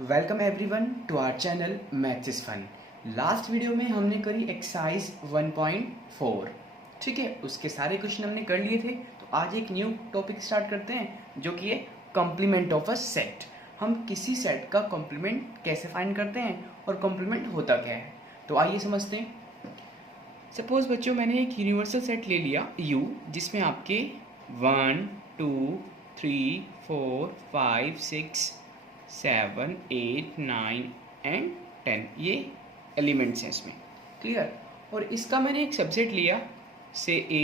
Welcome everyone to our channel maths is fun. Last video में हमने करी exercise 1.4। ठीक है, उसके सारे क्वेश्चन हमने कर लिए थे। तो आज एक न्यू टॉपिक स्टार्ट करते हैं जो कि है कॉम्प्लीमेंट ऑफ अ सेट। हम किसी सेट का कॉम्प्लीमेंट कैसे फाइंड करते हैं और कॉम्प्लीमेंट होता क्या है, तो आइए समझते हैं। सपोज बच्चों मैंने एक यूनिवर्सल सेट ले लिया U, जिसमें आपके 1 2 3 4 5 6 7 8 9 एंड 10 ये एलिमेंट्स हैं इसमें। क्लियर। और इसका मैंने एक सबसेट लिया से A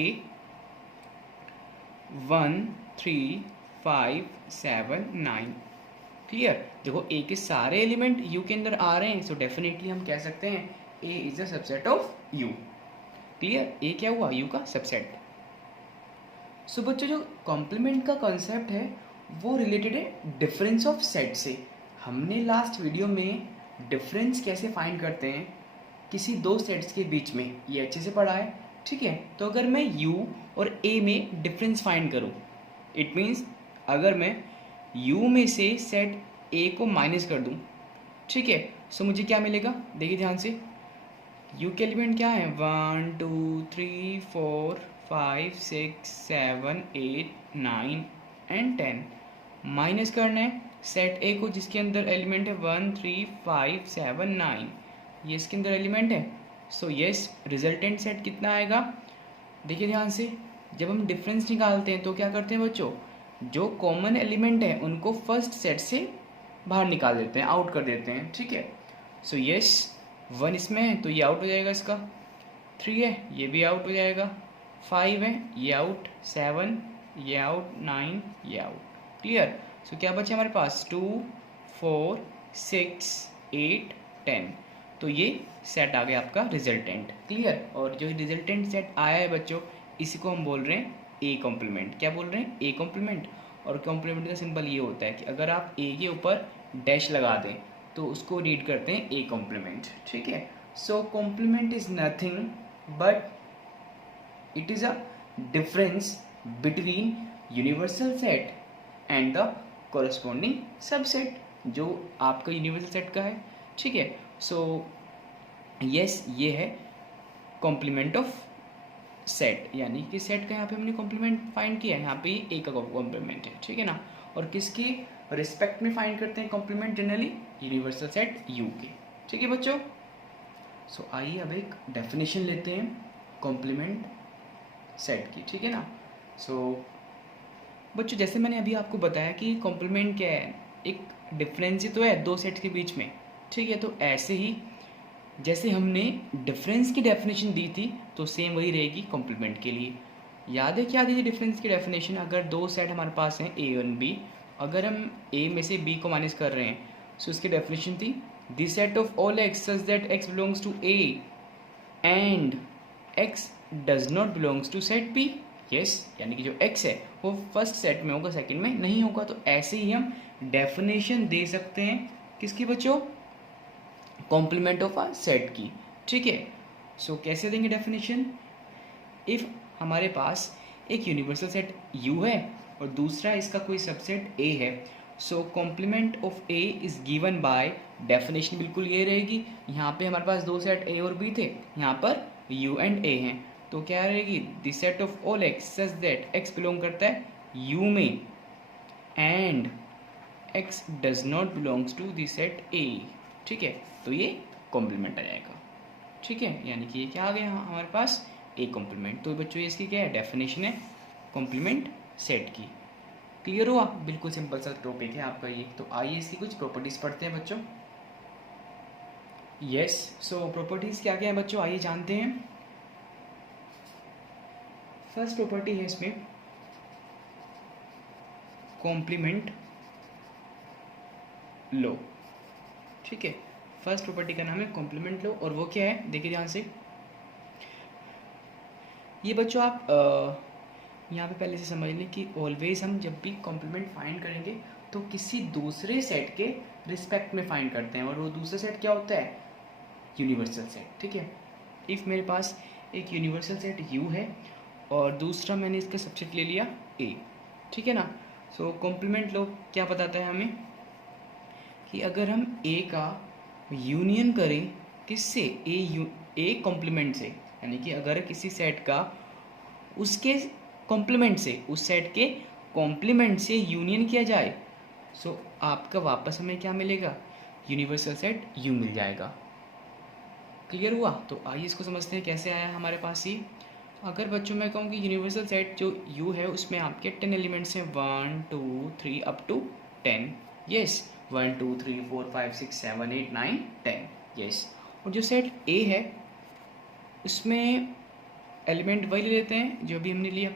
1 3 5 7 9। क्लियर। देखो A के सारे एलिमेंट U के अंदर आ रहे हैं, सो डेफिनेटली हम कह सकते हैं A is a subset of U। Clear. A क्या हुआ? U का सबसेट। सो बच्चों जो कॉम्प्लीमेंट का कॉन्सेप्ट है वो रिलेटेड है डिफरेंस ऑफ सेट से। हमने लास्ट वीडियो में डिफरेंस कैसे फाइंड करते हैं किसी दो सेट्स के बीच में, ये अच्छे से पढ़ा है। ठीक है, तो अगर मैं U और A में डिफरेंस फाइंड करूँ, इट मीन्स अगर मैं U में से सेट A को माइनस कर दूँ, ठीक है, सो मुझे क्या मिलेगा? देखिए ध्यान से, U के एलिमेंट क्या है? 1 2 3 4 5 6 7 8 9 एंड 10। माइनस करना है सेट A को जिसके अंदर एलिमेंट है 1 3 5 7 9, ये इसके अंदर एलिमेंट है। सो यस, रिजल्टेंट सेट कितना आएगा? देखिए ध्यान से, जब हम डिफरेंस निकालते हैं तो क्या करते हैं बच्चों, जो कॉमन एलिमेंट है उनको फर्स्ट सेट से बाहर निकाल देते हैं, आउट कर देते हैं। ठीक है, सो यस 1 इसमें है तो ये आउट हो जाएगा, इसका 3 है ये भी आउट हो जाएगा, 5 है ये आउट, 7 ये आउट, 9 ये आउट। क्लियर। सो क्या बचे हमारे पास? 2 4 6 8 10। तो ये सेट आ गया आपका रिजल्टेंट। क्लियर। और जो रिजल्टेंट सेट आया है बच्चों, इसी को हम बोल रहे हैं ए कॉम्प्लीमेंट। क्या बोल रहे हैं? A complement. और कॉम्प्लीमेंट का सिंबल ये होता है कि अगर आप ए के ऊपर डैश लगा दें तो उसको रीड करते हैं ए कॉम्प्लीमेंट। ठीक है, so complement is nothing but it is a difference between universal set and the corresponding subset जो आपका यूनिवर्सल सेट का है। ठीक है, सो यस ये है कॉम्प्लीमेंट ऑफ सेट, यानी कि सेट का यहाँ पे हमने कॉम्प्लीमेंट फाइंड किया है, यहाँ पे ए का कॉम्प्लीमेंट है। ठीक है ना। और किसके रिस्पेक्ट में फाइंड करते हैं complement? Generally universal set U के। ठीक है बच्चों, सो आइए अब एक डेफिनेशन लेते हैं कॉम्प्लीमेंट सेट की। ठीक है ना। सो बच्चों जैसे मैंने अभी आपको बताया कि कॉम्प्लीमेंट क्या है, एक डिफरेंस ही तो है दो सेट के बीच में। ठीक है, तो ऐसे ही जैसे हमने डिफरेंस की डेफिनेशन दी थी तो सेम वही रहेगी कॉम्प्लीमेंट के लिए। याद है क्या दी थी डिफरेंस की डेफिनेशन? अगर दो सेट हमारे पास हैं A और B, अगर हम A में से B को माइनस कर रहे हैं, सो उसकी डेफिनेशन थी the set of all x such that x belongs to A and x does not belongs to set B। Yes, यानी कि जो x है वो फर्स्ट सेट में होगा, सेकंड में नहीं होगा। तो ऐसे ही हम डेफिनेशन दे सकते हैं किसकी बच्चों? कॉम्प्लीमेंट ऑफ अ सेट की। ठीक है, सो कैसे देंगे डेफिनेशन? इफ हमारे पास एक यूनिवर्सल सेट U है और दूसरा इसका कोई सबसेट A है, so complement of A is given by, definition बिल्कुल ये रहेगी। यहाँ पे हमारे पास दो सेट A और B थे, यहाँ पर U एंड A हैं, तो क्या रहेगी? The set of all x such that x belong करता है U में and x does not belongs to the set A। ठीक है, तो ये कॉम्प्लीमेंट आ जाएगा। ठीक है, यानी कि ये क्या आ गया हमारे पास? ए कॉम्प्लीमेंट। तो बच्चों ये इसकी क्या है? डेफिनेशन है कॉम्प्लीमेंट सेट की। क्लियर हुआ? बिल्कुल सिंपल सा टॉपिक है आपका ये। तो आइए इसकी कुछ प्रॉपर्टीज पढ़ते हैं बच्चों। यस, सो प्रॉपर्टीज क्या क्या है बच्चों, आइए जानते हैं। फर्स्ट प्रॉपर्टी है इसमें कॉम्प्लीमेंट लॉ। ठीक है, फर्स्ट प्रॉपर्टी का नाम है कॉम्प्लीमेंट लॉ। और वो क्या है? देखिए ध्यान से, ये बच्चों आप यहाँ पे पहले से समझ लें कि ऑलवेज हम जब भी कॉम्प्लीमेंट फाइंड करेंगे तो किसी दूसरे सेट के रिस्पेक्ट में फाइंड करते हैं, और वो दूसरा सेट क्या होता है? Universal set. ठीक है, इफ़ मेरे पास एक यूनिवर्सल सेट U है और दूसरा मैंने इसका सबसेट ले लिया A। ठीक है ना। सो कॉम्प्लीमेंट लॉ क्या बताता है हमें? कि अगर हम ए का यूनियन करें किससे, ए कॉम्प्लीमेंट से, यानी कि अगर किसी सेट का उसके कॉम्प्लीमेंट से, उस सेट के कॉम्प्लीमेंट से यूनियन किया जाए, सो आपका वापस हमें क्या मिलेगा, यूनिवर्सल सेट यू मिल जाएगा। क्लियर हुआ? तो आइए इसको समझते हैं कैसे आया हमारे पास ये। अगर बच्चों मैं कहूँ कि यूनिवर्सल सेट जो यू है उसमें आपके 10 एलिमेंट्स हैं, 1 2 3 अप टू 10। यस, 1 2 3 4 5 6 7 8 9 10। यस, और जो सेट ए है उसमें एलिमेंट वही ले लेते हैं जो भी हमने लिया,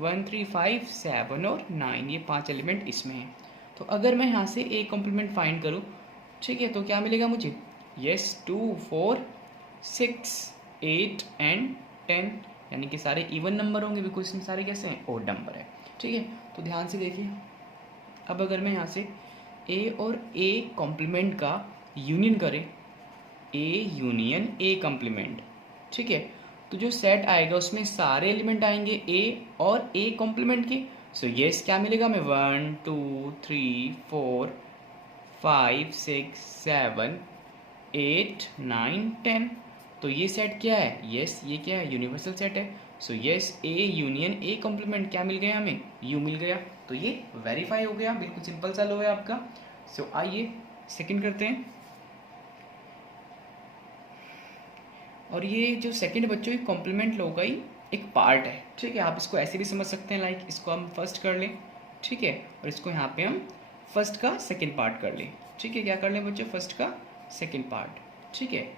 1 3 5 7 और 9, ये 5 एलिमेंट इसमें हैं। तो अगर मैं यहाँ से ए कॉम्प्लीमेंट फाइंड करूँ, ठीक है, तो क्या मिलेगा मुझे, यस 2 4 6 8 एंड 10, यानी कि सारे इवन नंबर होंगे बिकॉज इसमें सारे कैसे हैं, ओड नंबर है। ठीक है, तो ध्यान से देखिए, अब अगर मैं यहाँ से ए और ए कॉम्प्लीमेंट का यूनियन करें, ए यूनियन ए कॉम्प्लीमेंट, ठीक है, तो जो सेट आएगा उसमें सारे एलिमेंट आएंगे ए और ए कॉम्प्लीमेंट के। सो यस क्या मिलेगा हमें, 1 2 3 4 5 6 7 8 9 10। तो ये सेट क्या है, यस ये क्या है, यूनिवर्सल सेट है। So yes A union A complement क्या मिल गया हमें, यू मिल गया। तो ये वेरीफाई हो गया, बिल्कुल सिंपल सा लो है आपका। सो आइए सेकंड करते हैं। और ये जो सेकंड बच्चों की कॉम्प्लीमेंट लो का ही एक पार्ट है, ठीक है, आप इसको ऐसे भी समझ सकते हैं, लाइक इसको हम फर्स्ट कर लें, ठीक है, और इसको यहाँ पे हम फर्स्ट का सेकंड पार्ट कर लें, ठीक है, क्या कर लें बच्चों, फर्स्ट का सेकंड पार्ट, ठीक है।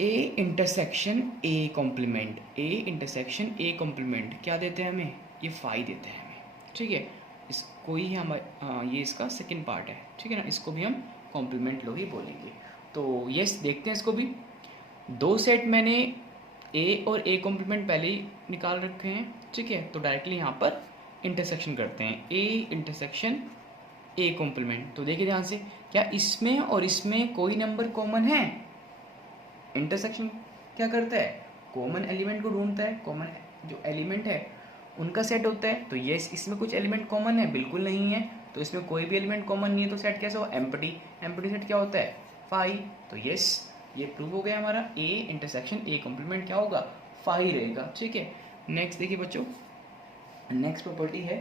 A intersection A complement, A intersection A complement क्या देते हैं हमें, ये 5 देते हैं हमें, ठीक है, इसको ही हम ये इसका सेकंड पार्ट है, ठीक है ना, इसको भी हम कॉम्प्लीमेंट लो ही बोलेंगे। तो यस देखते हैं इसको भी। दो सेट मैंने ए और ए कॉम्प्लीमेंट पहले ही निकाल रखे हैं, ठीक है, तो डायरेक्टली यहाँ पर इंटरसेक्शन करते हैं, ए इंटरसेक्शन ए कॉम्प्लीमेंट। तो देखिए ध्यान से, क्या इसमें और इसमें कोई नंबर कॉमन है, इंटरसेक्शन क्या करता है, कॉमन एलिमेंट को ढूंढता है, कॉमन जो एलिमेंट है उनका सेट होता है। तो ये इसमें कुछ एलिमेंट कॉमन है, बिल्कुल नहीं है, तो इसमें कोई भी एलिमेंट कॉमन नहीं है, तो सेट कैसे हो, एम्प्टी, एम्प्टी सेट क्या होता है, 5। तो यस ये प्रूव हो गया हमारा, ए इंटरसेक्शन ए कॉम्प्लीमेंट क्या होगा, 5 रहेगा, ठीक है। नेक्स्ट देखिए बच्चों, नेक्स्ट प्रॉपर्टी है,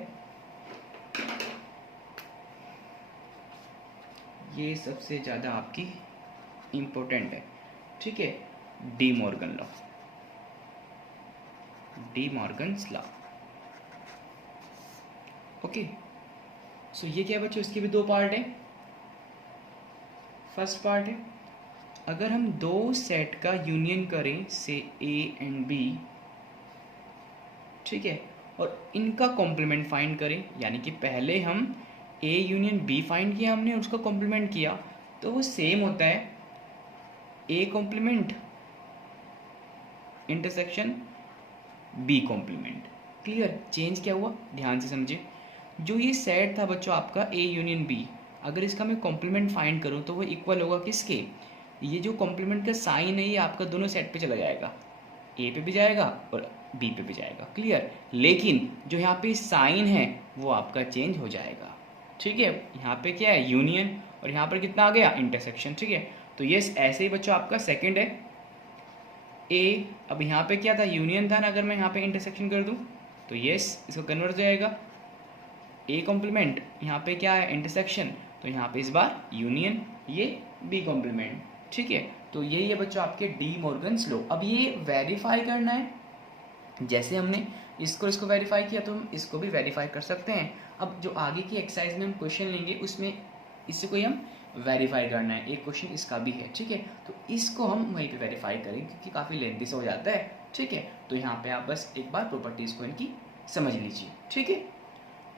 ये सबसे ज़्यादा आपकी इम्पोर्टेंट है, ठीक है, De Morgan law, De Morgan's law. Okay, so ये क्या बच्चों, इसके भी दो पार्ट है। फर्स्ट पार्ट है, अगर हम दो सेट का यूनियन करें से ए एंड बी, ठीक है, और इनका कॉम्प्लीमेंट फाइंड करें, यानी कि पहले हम ए यूनियन बी फाइंड किया हमने, उसका कॉम्प्लीमेंट किया, तो वो सेम होता है A complement intersection B complement. Clear, change क्या हुआ, ध्यान से समझे। जो ये सेट था बच्चों आपका ए यूनियन बी, अगर इसका मैं कॉम्प्लीमेंट फाइंड करूं तो वो इक्वल होगा किसके, ये जो कॉम्प्लीमेंट का साइन है ये आपका दोनों सेट पे चला जाएगा, ए पे भी जाएगा और बी पे भी जाएगा। क्लियर, लेकिन जो यहाँ पे साइन है वो आपका चेंज हो जाएगा, ठीक है, यहाँ पे क्या है यूनियन और यहाँ पर कितना आ गया इंटरसेक्शन, ठीक है। तो ये ऐसे ही बच्चों आपका सेकंड है ए, अब यहाँ पे क्या था यूनियन था ना, अगर मैं यहाँ पे इंटरसेक्शन कर दूँ तो यस इसको कन्वर्ट हो जाएगा, ए कॉम्प्लीमेंट यहाँ पे क्या है इंटरसेक्शन, तो यहाँ पे इस बार यूनियन, ये बी कॉम्प्लीमेंट, ठीक है। तो यही है बच्चों आपके डी मॉर्गन्स लॉ। अब ये वेरीफाई करना है, जैसे हमने इसको वेरीफाई किया तो हम इसको भी वेरीफाई कर सकते हैं। अब जो आगे की एक्सरसाइज में हम क्वेश्चन लेंगे उसमें इससे कोई हम वेरीफाई करना है, एक क्वेश्चन इसका भी है, ठीक है, तो इसको हम वहीं पे वेरीफाई करेंगे क्योंकि काफ़ी लेंथी से हो जाता है, ठीक है। तो यहाँ पे आप बस एक बार प्रॉपर्टीज़ को इनकी समझ लीजिए, ठीक है।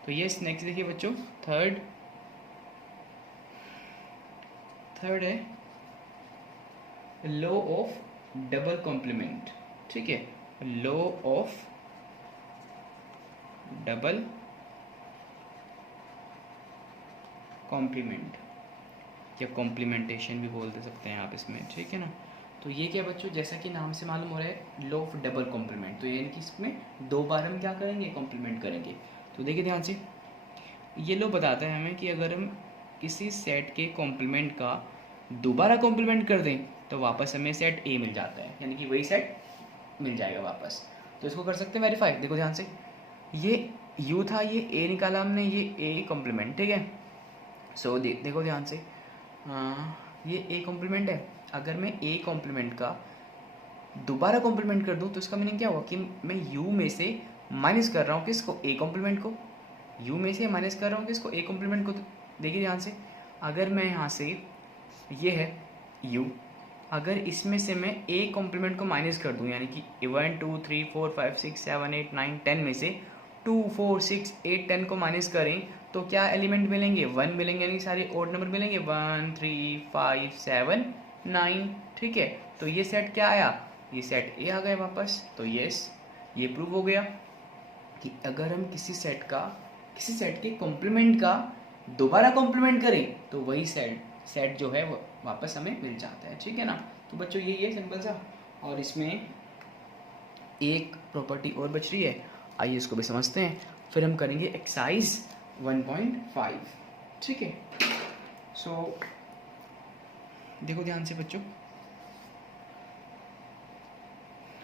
तो ये नेक्स्ट देखिए बच्चों, थर्ड है लॉ ऑफ डबल कॉम्प्लीमेंट, ठीक है, लॉ ऑफ डबल कॉम्प्लीमेंट या कॉम्प्लीमेंटेशन भी बोल दे सकते हैं आप इसमें, ठीक है ना। तो ये क्या बच्चों, जैसा कि नाम से मालूम हो रहा है लॉ ऑफ डबल कॉम्प्लीमेंट, तो यानी कि इसमें दो बार हम क्या करेंगे, कॉम्प्लीमेंट करेंगे। तो देखिए ध्यान से, ये लॉ बताता है हमें कि अगर हम किसी सेट के कॉम्प्लीमेंट का दोबारा कॉम्प्लीमेंट कर दें तो वापस हमें सेट ए मिल जाता है, यानी कि वही सेट मिल जाएगा वापस। तो इसको कर सकते हैं वेरीफाई। देखो ध्यान से, ये यू था, ये ए निकाला हमने, ये ए कॉम्प्लीमेंट, ठीक है। सो देखो ध्यान से, ये ए कॉम्प्लीमेंट है। अगर मैं ए कॉम्प्लीमेंट का दोबारा कॉम्प्लीमेंट कर दूं तो इसका मीनिंग क्या हुआ कि मैं यू में से माइनस कर रहा हूँ किसको, ए कॉम्प्लीमेंट को। यू में से माइनस कर रहा हूँ किसको, ए कॉम्प्लीमेंट को। तो देखिए ध्यान से, अगर मैं यहाँ से, ये है यू, अगर इसमें से मैं ए कॉम्प्लीमेंट को माइनस कर दूं, यानी कि 1 2 3 4 5 6 7 8 9 10 में से 2 4 6 8 10 को माइनस करें तो क्या एलिमेंट मिलेंगे, 1 मिलेंगे, यानी सारे ओड नंबर मिलेंगे, 1 3 5 7 9, ठीक है। तो ये सेट क्या आया, ये सेट ए आ गया वापस। तो यस, ये प्रूव हो गया कि अगर हम किसी सेट के कॉम्प्लीमेंट का दोबारा कॉम्प्लीमेंट करें तो वही सेट जो है वो वापस हमें मिल जाता है, ठीक है ना। तो बच्चों यही है सिंपल सा, और इसमें एक प्रॉपर्टी और बच रही है, आइए इसको भी समझते हैं, फिर हम करेंगे एक्सरसाइज 1.5, ठीक है। सो देखो ध्यान से बच्चों,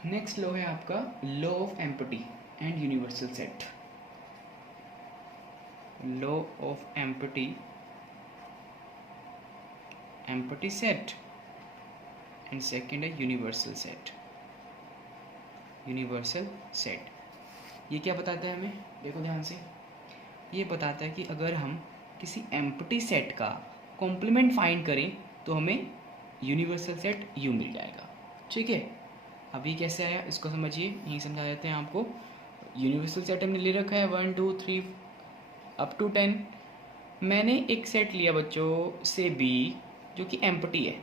नेक्स्ट लॉ है आपका law of empty and universal set. Law of empty set and second है यूनिवर्सल सेट। यूनिवर्सल सेट ये क्या बताता है हमें, देखो ध्यान से, ये बताता है कि अगर हम किसी एम्पटी सेट का कॉम्प्लीमेंट फाइंड करें तो हमें यूनिवर्सल सेट यू मिल जाएगा, ठीक है। अभी कैसे आया इसको समझिए, यही समझा देते हैं आपको। यूनिवर्सल सेट हमने ले रखा है 1 2 3 अप टू 10। मैंने एक सेट लिया बच्चों से बी जो कि एम्पटी है,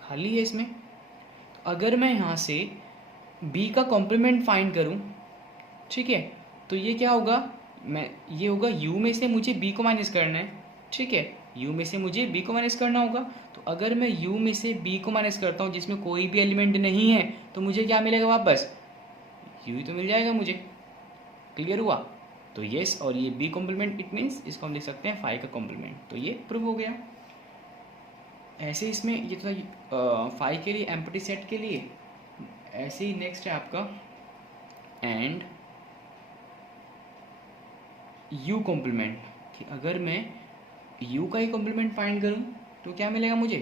खाली है इसमें। तो अगर मैं यहाँ से बी का कॉम्प्लीमेंट फाइंड करूँ, ठीक है, तो ये क्या होगा, ये होगा यू में से मुझे बी को माइनस करना है, ठीक है। यू में से मुझे बी को माइनस करना होगा। तो अगर मैं यू में से बी को माइनस करता हूँ जिसमें कोई भी एलिमेंट नहीं है तो मुझे क्या मिलेगा वापस, यू ही तो मिल जाएगा मुझे। क्लियर हुआ। तो यस, और ये बी कॉम्प्लीमेंट इट मीन्स इसको हम लिख सकते हैं फाइव का कॉम्प्लीमेंट। तो ये प्रूव हो गया। ऐसे इसमें ये तो फाइव के लिए, एम्प्टी सेट के लिए। ऐसे ही नेक्स्ट है आपका एंड यू कॉम्प्लीमेंट, कि अगर मैं यू का ही कॉम्प्लीमेंट फाइंड करूं तो क्या मिलेगा मुझे,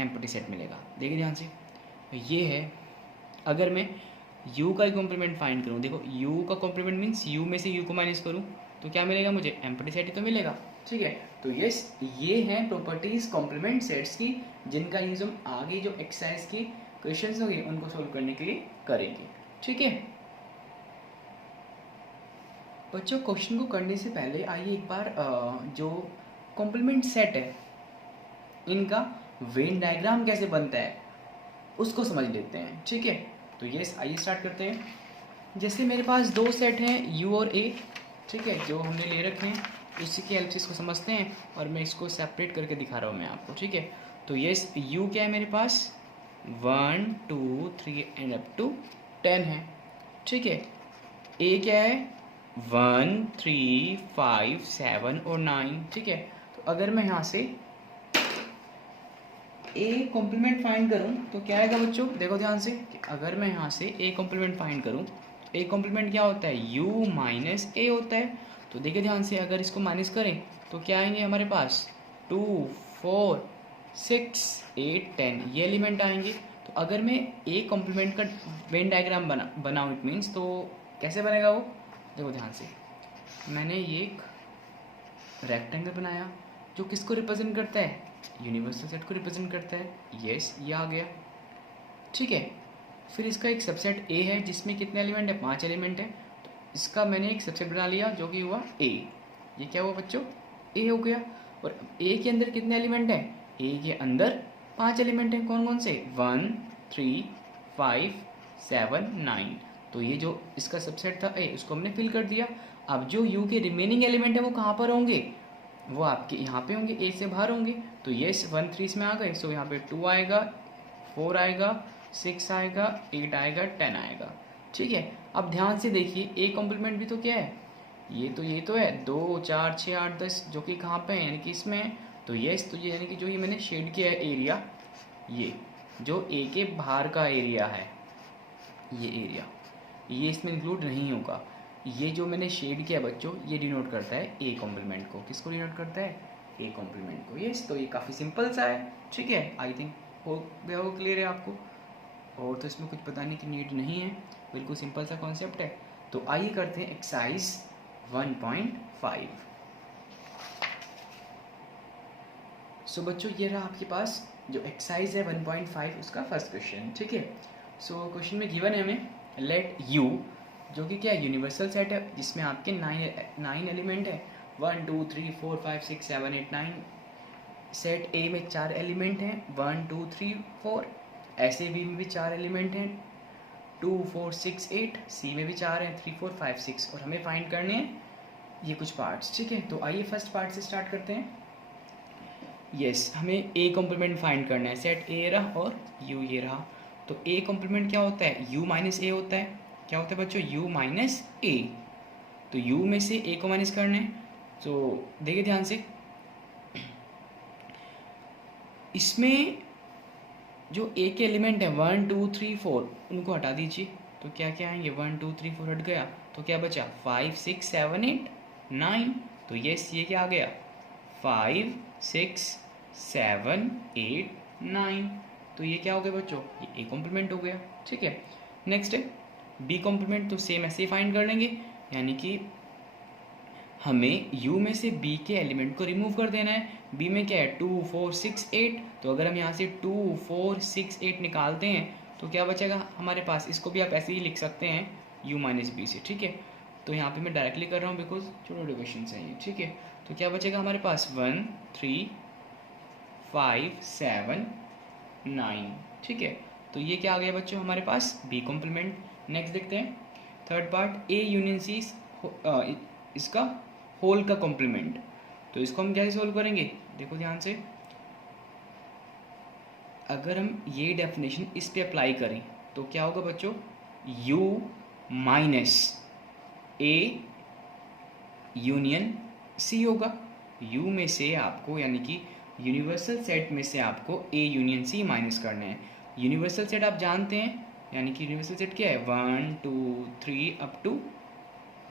एम्प्टी सेट मिलेगा। देखिए ध्यान से, ये है अगर मैं u का ही कॉम्प्लीमेंट फाइंड करूँ, देखो u का कॉम्प्लीमेंट मीन्स u में से u को माइनस करूँ तो क्या मिलेगा मुझे, एम्प्टी सेट ही तो मिलेगा, ठीक है। तो यस, ये हैं प्रॉपर्टीज कॉम्प्लीमेंट सेट्स की, जिनका यूज हम आगे जो एक्सरसाइज की क्वेश्चंस होंगे उनको सोल्व करने के लिए करेंगे, ठीक है। बच्चों क्वेश्चन को करने से पहले आइए एक बार जो कॉम्प्लीमेंट सेट है इनका वेन डायग्राम कैसे बनता है उसको समझ लेते हैं, ठीक है। तो यस, आइए स्टार्ट करते हैं। जैसे मेरे पास दो सेट हैं यू और ए, ठीक है, जो हमने ले रखे हैं, इसी की हेल्प से इसको समझते हैं और मैं इसको सेपरेट करके दिखा रहा हूँ मैं आपको, ठीक है। तो यस, यू क्या है मेरे पास 1 2 3 एंड अप टू 10 है, ठीक है। ए क्या है 1 3 5 7 और 9, ठीक है। तो अगर मैं यहाँ से ए कॉम्प्लीमेंट फाइंड करूँ तो क्या आएगा बच्चों, देखो ध्यान से, कि अगर मैं यहाँ से ए कॉम्प्लीमेंट फाइंड करूँ, ए कॉम्प्लीमेंट क्या होता है, यू माइनस ए होता है। तो देखिए ध्यान से, अगर इसको माइनस करें तो क्या आएंगे हमारे पास 2 4 6 8 10 ये एलिमेंट आएंगे। तो अगर मैं ए कॉम्प्लीमेंट का वेन डायग्राम बनाऊँ इट मीन्स, तो कैसे बनेगा वो, देखो ध्यान से, मैंने ये एक रेक्टेंगल बनाया जो किसको रिप्रेजेंट करता है, यूनिवर्सल सेट को रिप्रेजेंट करता है। यस, ये आ गया, ठीक है। फिर इसका एक सबसेट ए है जिसमें कितने एलिमेंट है, 5 एलिमेंट है। तो इसका मैंने एक सबसेट बना लिया जो कि हुआ ए। ये क्या हुआ बच्चों, ए हो गया। और ए के अंदर कितने एलिमेंट है, ए के अंदर 5 एलिमेंट है। कौन कौन से, 1 3 5 7 9। तो ये जो इसका सबसेट था ए, उसको हमने फिल कर दिया। अब जो यू के रिमेनिंग एलिमेंट है वो कहाँ पर होंगे, वो आपके यहाँ पे होंगे, ए से बाहर होंगे। तो ये 1 3 इसमें आ गए। सो यहाँ पे 2 आएगा, 4 आएगा, 6 आएगा, 8 आएगा, 10 आएगा, ठीक है। अब ध्यान से देखिए, ए कॉम्प्लीमेंट भी तो क्या है, ये तो है 2 4 6 8 10 जो कि कहाँ पे है, यानी कि इसमें है। तो यस, तो ये यानी कि जो ये मैंने शेड किया है एरिया, ये जो ए के बाहर का एरिया है, ये एरिया ये इसमें इंक्लूड नहीं होगा। ये जो मैंने शेड किया बच्चों, ये डिनोट करता है ए कॉम्प्लीमेंट को। किसको डिनोट करता है? ए कॉम्प्लीमेंट को। यस, तो ये काफ़ी सिंपल सा है, ठीक है। आई थिंक हो गया, वो क्लियर है आपको, और तो इसमें कुछ बताने की नीड नहीं है, बिल्कुल सिंपल सा कॉन्सेप्ट है। तो आइए करते हैं एक्सरसाइज 1.5। सो बच्चों ये रहा आपके पास जो एक्सरसाइज है 1.5, उसका फर्स्ट क्वेश्चन, ठीक है। सो क्वेश्चन में गिवन है हमें लेट यू, जो कि क्या है, यूनिवर्सल सेट है जिसमें आपके 9 एलिमेंट है। 1 2 3 4 5 6 7 8 9। सेट ए में 4 एलिमेंट हैं, 1 2 3 4। ऐसे बी में भी 4 एलिमेंट हैं, 2 4 6 8। सी में भी 4 हैं, 3 4 5 6। और हमें फाइंड करने हैं ये कुछ पार्ट्स, ठीक है। तो आइए फर्स्ट पार्ट से स्टार्ट करते हैं। यस, हमें ए कॉम्प्लीमेंट फाइंड करना है। सेट ए रहा और यू ये रहा। तो ए कॉम्प्लीमेंट क्या होता है? यू माइनस ए होता है। क्या होता है बच्चों? यू माइनस ए। तो यू में से ए को माइनस करना है। तो देखिए ध्यान से, इसमें जो ए के एलिमेंट है 1 2 3 4, उनको हटा दीजिए। तो क्या क्या आएंगे? 1 2 3 4 हट गया, तो क्या बचा? 5 6 7 8 9। तो ये क्या आ गया? 5 6 7 8 9। तो ये क्या हो गया बच्चों? ये ए कॉम्प्लीमेंट हो गया, ठीक है। नेक्स्ट है बी कॉम्प्लीमेंट। तो सेम ऐसे ही फाइंड कर लेंगे, यानी कि हमें u में से b के एलिमेंट को रिमूव कर देना है। b में क्या है? 2 4 6 8। तो अगर हम यहाँ से 2 4 6 8 निकालते हैं तो क्या बचेगा हमारे पास? इसको भी आप ऐसे ही लिख सकते हैं u माइनस बी से, ठीक है। तो यहाँ पे मैं डायरेक्टली कर रहा हूँ बिकॉज छोटे डिविजन है ये, ठीक है। तो क्या बचेगा हमारे पास? 1 3 5 7 9, ठीक है। तो ये क्या आ गया बच्चों हमारे पास? B complement. नेक्स्ट देखते हैं third part, A union C, इसका होल का कॉम्प्लीमेंट। तो इसको हम कैसे सोल्व करेंगे? देखो ध्यान से, अगर हम ये डेफिनेशन इस पे अप्लाई करें तो क्या होगा बच्चों? u minus A union C होगा। u में से आपको, यानी कि यूनिवर्सल सेट में से आपको a यूनियन सी माइनस करना है। यूनिवर्सल सेट आप जानते हैं, यानी कि यूनिवर्सल सेट क्या है? 1 2 3 अप टू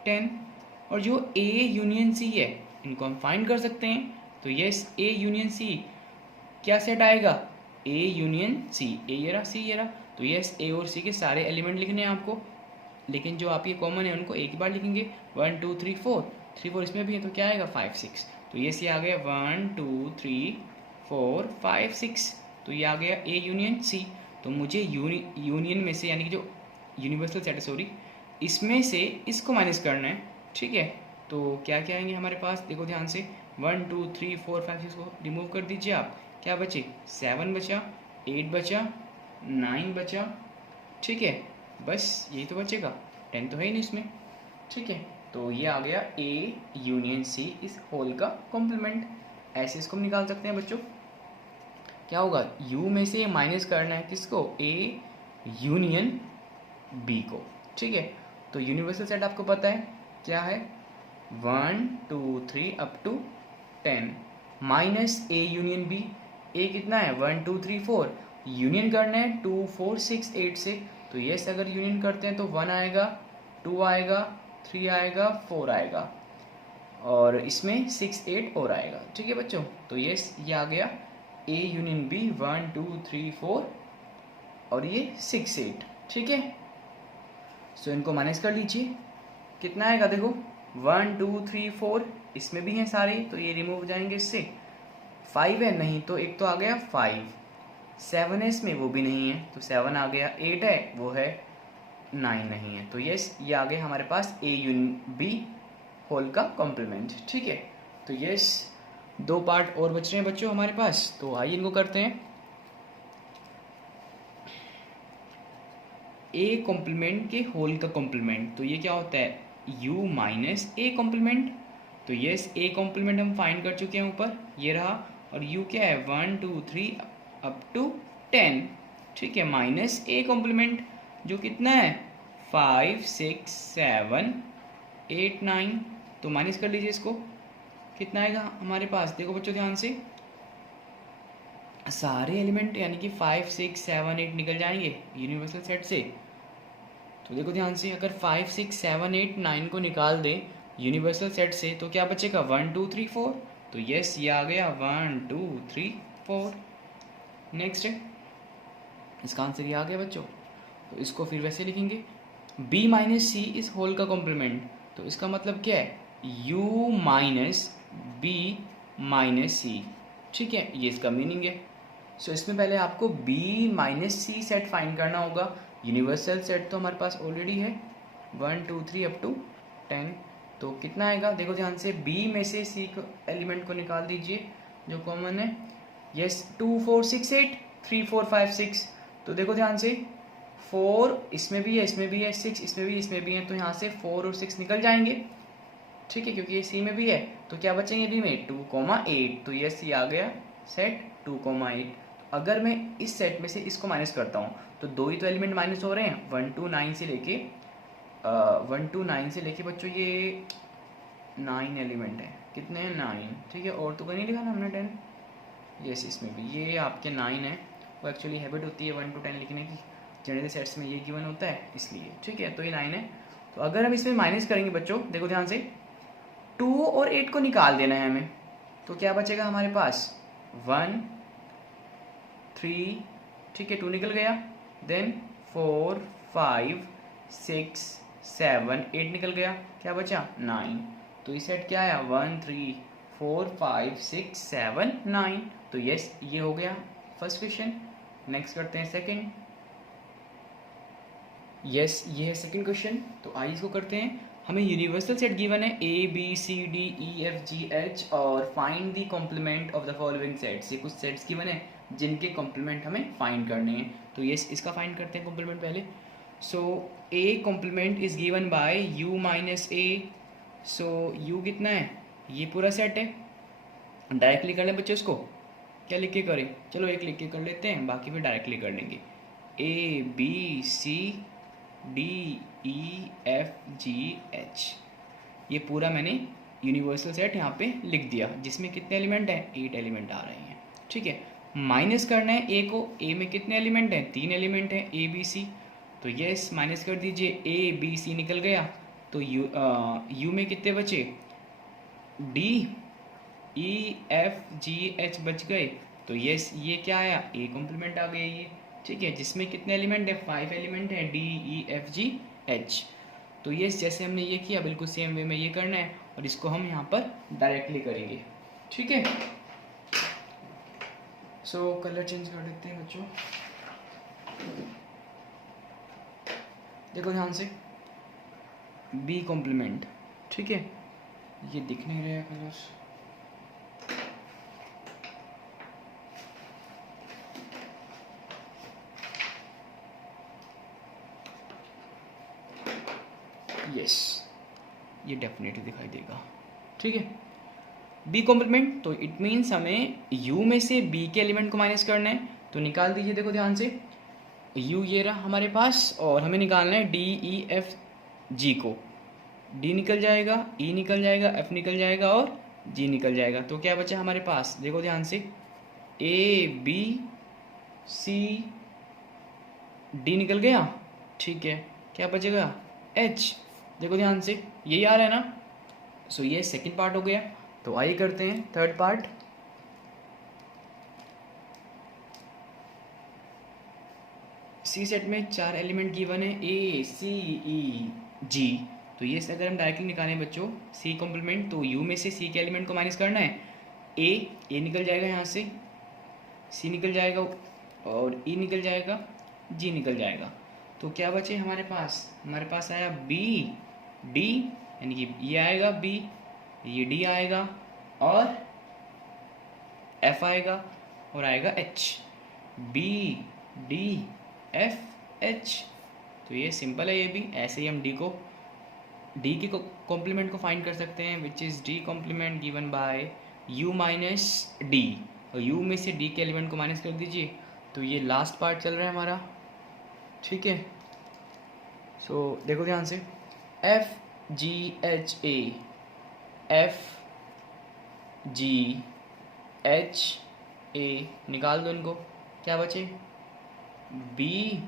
10। और जो a यूनियन सी है, इनको हम फाइंड कर सकते हैं। तो यस, a यूनियन सी क्या सेट आएगा? a यूनियन सी, a ये रहा, सी ये रहा। तो यस, a और c के सारे एलिमेंट लिखने हैं आपको, लेकिन जो आपके कॉमन है उनको एक ही बार लिखेंगे। 1 2 3 4, 3 4 इसमें भी है, तो क्या आएगा? 5 6। तो यस, ये आ गया 1 2 3 4 5 6। तो ये आ गया a यूनियन c। तो मुझे यूनियन में से, यानी कि जो यूनिवर्सल सेट है, सॉरी, इसमें से इसको माइनस करना है, ठीक है। तो क्या क्या आएंगे हमारे पास? देखो ध्यान से, 1 2 3 4 5 6 को रिमूव कर दीजिए आप। क्या बचे? 7 बचा, 8 बचा, 9 बचा, ठीक है। बस यही तो बचेगा, 10 तो है ही नहीं इसमें, ठीक है। तो ये आ गया ए यूनियन सी इस होल का कॉम्प्लीमेंट। ऐसे इसको हम निकाल सकते हैं बच्चों। क्या होगा? u में से माइनस करना है किसको? a यूनियन b को, ठीक है। तो यूनिवर्सल सेट आपको पता है क्या है? 1 2 3 up to 10 minus a union b। a कितना है? 1 2 3 4। यूनियन करना है 2 4 6 8 से। तो यस, अगर यूनियन करते हैं तो 1 आएगा, 2 आएगा, 3 आएगा, 4 आएगा, और इसमें 6 8 और आएगा, ठीक है बच्चों। तो यस, ये आ गया a यूनियन b 1 2 3 4 और ये 6 8, ठीक है। सो इनको माइनस कर लीजिए, कितना आएगा? देखो 1 2 3 4, इसमें भी हैं सारे, तो ये रिमूव हो जाएंगे इससे। 5 है नहीं, तो एक तो आ गया 5। 7 है इसमें, वो भी नहीं है, तो 7 आ गया। 8 है, वो है, 9 नहीं है। तो यस, ये आ गया हमारे पास a यूनियन b होल का कॉम्प्लीमेंट, ठीक है। तो यस, 2 पार्ट और बच रहे हैं बच्चों हमारे पास, तो आइए इनको करते हैं। ए कॉम्प्लीमेंट के होल का कॉम्प्लीमेंट, तो ये क्या होता है? u minus A complement. तो यस, ए कॉम्प्लीमेंट हम फाइंड कर चुके हैं ऊपर, ये रहा। और u क्या है? 1 2 3 अप टू 10, ठीक है, माइनस ए कॉम्प्लीमेंट जो कितना है? 5 6 7 8 9, तो माइनस कर लीजिए इसको, कितना आएगा हमारे पास, देखो बच्चों ध्यान से, सारे एलिमेंट यानी कि 5 6 7 8 निकल जाएंगे यूनिवर्सल सेट से। तो देखो ध्यान से, अगर 5 6 7 8 9 को निकाल दें यूनिवर्सल सेट से तो क्या बचेगा 1 2 3 4। तो यस ये आ गया 1 2 3 4। नेक्स्ट है, इसका आंसर ये आ गया बच्चों। तो इसको फिर वैसे लिखेंगे, b माइनस सी इस होल का कॉम्प्लीमेंट। तो इसका मतलब क्या है, u माइनस बी माइनस सी। ठीक है, ये इसका मीनिंग है। सो इसमें पहले आपको b माइनस सी सेट फाइंड करना होगा। यूनिवर्सल सेट तो हमारे पास ऑलरेडी है 1 2 3 अप टू 10। तो कितना आएगा, देखो ध्यान से, b में से c एलिमेंट को निकाल दीजिए जो कॉमन है। यस 2 4 6 8 3 4 5 6। तो देखो ध्यान से, 4 इसमें भी है, इसमें भी है, 6 इसमें भी है, तो यहाँ से 4 और 6 निकल जाएंगे। ठीक है, क्योंकि ये सी में भी है। तो क्या बचेंगे बी में 2 8। तो यस ये आ गया सेट 2 8। अगर मैं इस सेट में से इसको माइनस करता हूँ तो दो ही तो एलिमेंट माइनस हो रहे हैं, 1 2 9 से लेके 1 2 9 से लेके बच्चों ये 9 एलिमेंट है। कितने हैं 9। ठीक है, और तो कोई नहीं लिखा ना हमने 10। यस इसमें भी ये आपके 9 है। वो एक्चुअली हैबिट होती है 1 to 10 लिखने की, जनरल सेट्स में ये गिवन होता है इसलिए। ठीक है, तो ये 9 है। तो अगर हम इसमें माइनस करेंगे बच्चों, देखो ध्यान से, 2 और 8 को निकाल देना है हमें। तो क्या बचेगा हमारे पास 1 3। ठीक है, 2 निकल गया, देन 4 5 6 7 8 निकल गया, क्या बचा 9। तो इस सेट क्या आया 1 3 4 5 6 7 9। तो यस ये हो गया फर्स्ट क्वेश्चन। नेक्स्ट करते हैं सेकंड। यस ये है सेकंड क्वेश्चन। तो आइए इसको करते हैं। हमें यूनिवर्सल सेट गिवन है A B C D E F G H और find the complement of the following sets. ये कुछ सेट्स गिवन है जिनके कॉम्प्लीमेंट हमें फाइंड करने हैं। तो यस इसका फाइंड करते हैं कॉम्प्लीमेंट पहले। So A complement is given by U minus A. So U कितना है, ये पूरा सेट है। डायरेक्टली कर लें बच्चे इसको, क्या लिख के करें, चलो एक लिख के कर लेते हैं, बाकी फिर डायरेक्टली कर लेंगे। A B C D E F G H, ये पूरा मैंने यूनिवर्सल सेट यहाँ पे लिख दिया, जिसमें कितने एलिमेंट हैं 8 एलिमेंट आ रहे हैं। ठीक है, माइनस करना है ए को। ए में कितने एलिमेंट हैं 3 एलिमेंट हैं ए बी सी। तो यस माइनस कर दीजिए, ए बी सी निकल गया। तो यू में कितने बचे, D E F G H बच गए। तो यस ये क्या आया, ए कॉम्प्लीमेंट आ गया ये। ठीक है, जिसमें कितने एलिमेंट है 5 एलिमेंट है D E F G H. तो यस जैसे हमने ये किया बिल्कुल सेम वे में ये करना है और इसको हम यहाँ पर डायरेक्टली करेंगे। ठीक है, सो कलर चेंज कर देते हैं बच्चों। देखो ध्यान से, बी कॉम्प्लीमेंट। ठीक है, ये दिख नहीं रहा कलर्स। यस ये डेफिनेटली दिखाई देगा। ठीक है, बी कॉम्प्लीमेंट, तो इट मीन्स हमें यू में से बी के एलिमेंट को माइनस करना है। तो निकाल दीजिए, देखो ध्यान से, यू ये रहा हमारे पास और हमें निकालना है डी ई एफ जी को। डी निकल जाएगा, ई निकल जाएगा, एफ निकल जाएगा और जी निकल जाएगा। तो क्या बचा हमारे पास, देखो ध्यान से, ए बी सी डी निकल गया। ठीक है, क्या बचेगा एच। देखो ध्यान से, यही आ रहा है ना। सो ये सेकंड पार्ट हो गया। तो आइए करते हैं थर्ड पार्ट। सी सेट में 4 एलिमेंट गिवन है ए सी ई जी। तो ये अगर हम डायरेक्टली निकालें बच्चों सी कॉम्प्लीमेंट, तो यू में से सी के एलिमेंट को माइनस करना है। ए निकल जाएगा यहाँ से, सी निकल जाएगा और ई निकल जाएगा, जी निकल जाएगा। तो क्या बचे हमारे पास आया बी डी, यानी कि ये आएगा बी, ये डी आएगा और एफ आएगा और आएगा H. B D F H. तो ये सिंपल है, ये भी ऐसे ही हम डी के कॉम्प्लीमेंट को फाइंड कर सकते हैं, which is D complement given by U minus D. और यू में से डी के एलिमेंट को माइनस कर दीजिए। तो ये लास्ट पार्ट चल रहा है हमारा। ठीक है, सो देखो ध्यान से, F G H A FGHA निकाल दो इनको, क्या बचे BCDE।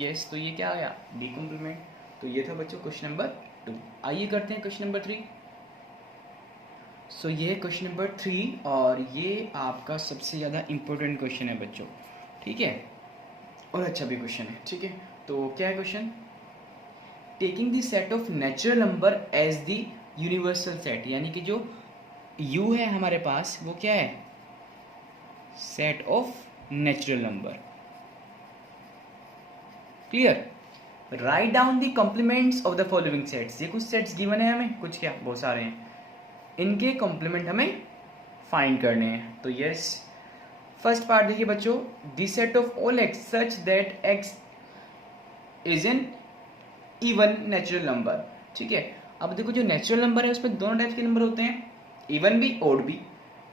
यस, तो ये क्या आया डी कॉम्प्लीमेंट। तो ये था बच्चों क्वेश्चन नंबर 2। आइए करते हैं क्वेश्चन नंबर 3। सो ये क्वेश्चन नंबर 3 और ये आपका सबसे ज़्यादा इम्पोर्टेंट क्वेश्चन है बच्चों, ठीक है, और अच्छा भी क्वेश्चन है, ठीक है। तो क्या है question, taking the set of natural number as the universal set, यानी कि जो U है हमारे पास वो क्या है, set of natural number. Clear, write down the complements of the following sets. ये कुछ सेट्स गिवन है हमें, कुछ क्या बहुत सारे हैं, इनके कॉम्प्लीमेंट हमें फाइंड करने हैं। तो यस, फर्स्ट पार्ट देखिए बच्चों, the set of all x such that x is N even natural number, ठीक है। अब देखो जो नेचुरल नंबर है उसमें दोनों टाइप के नंबर होते हैं, इवन भी ओड भी।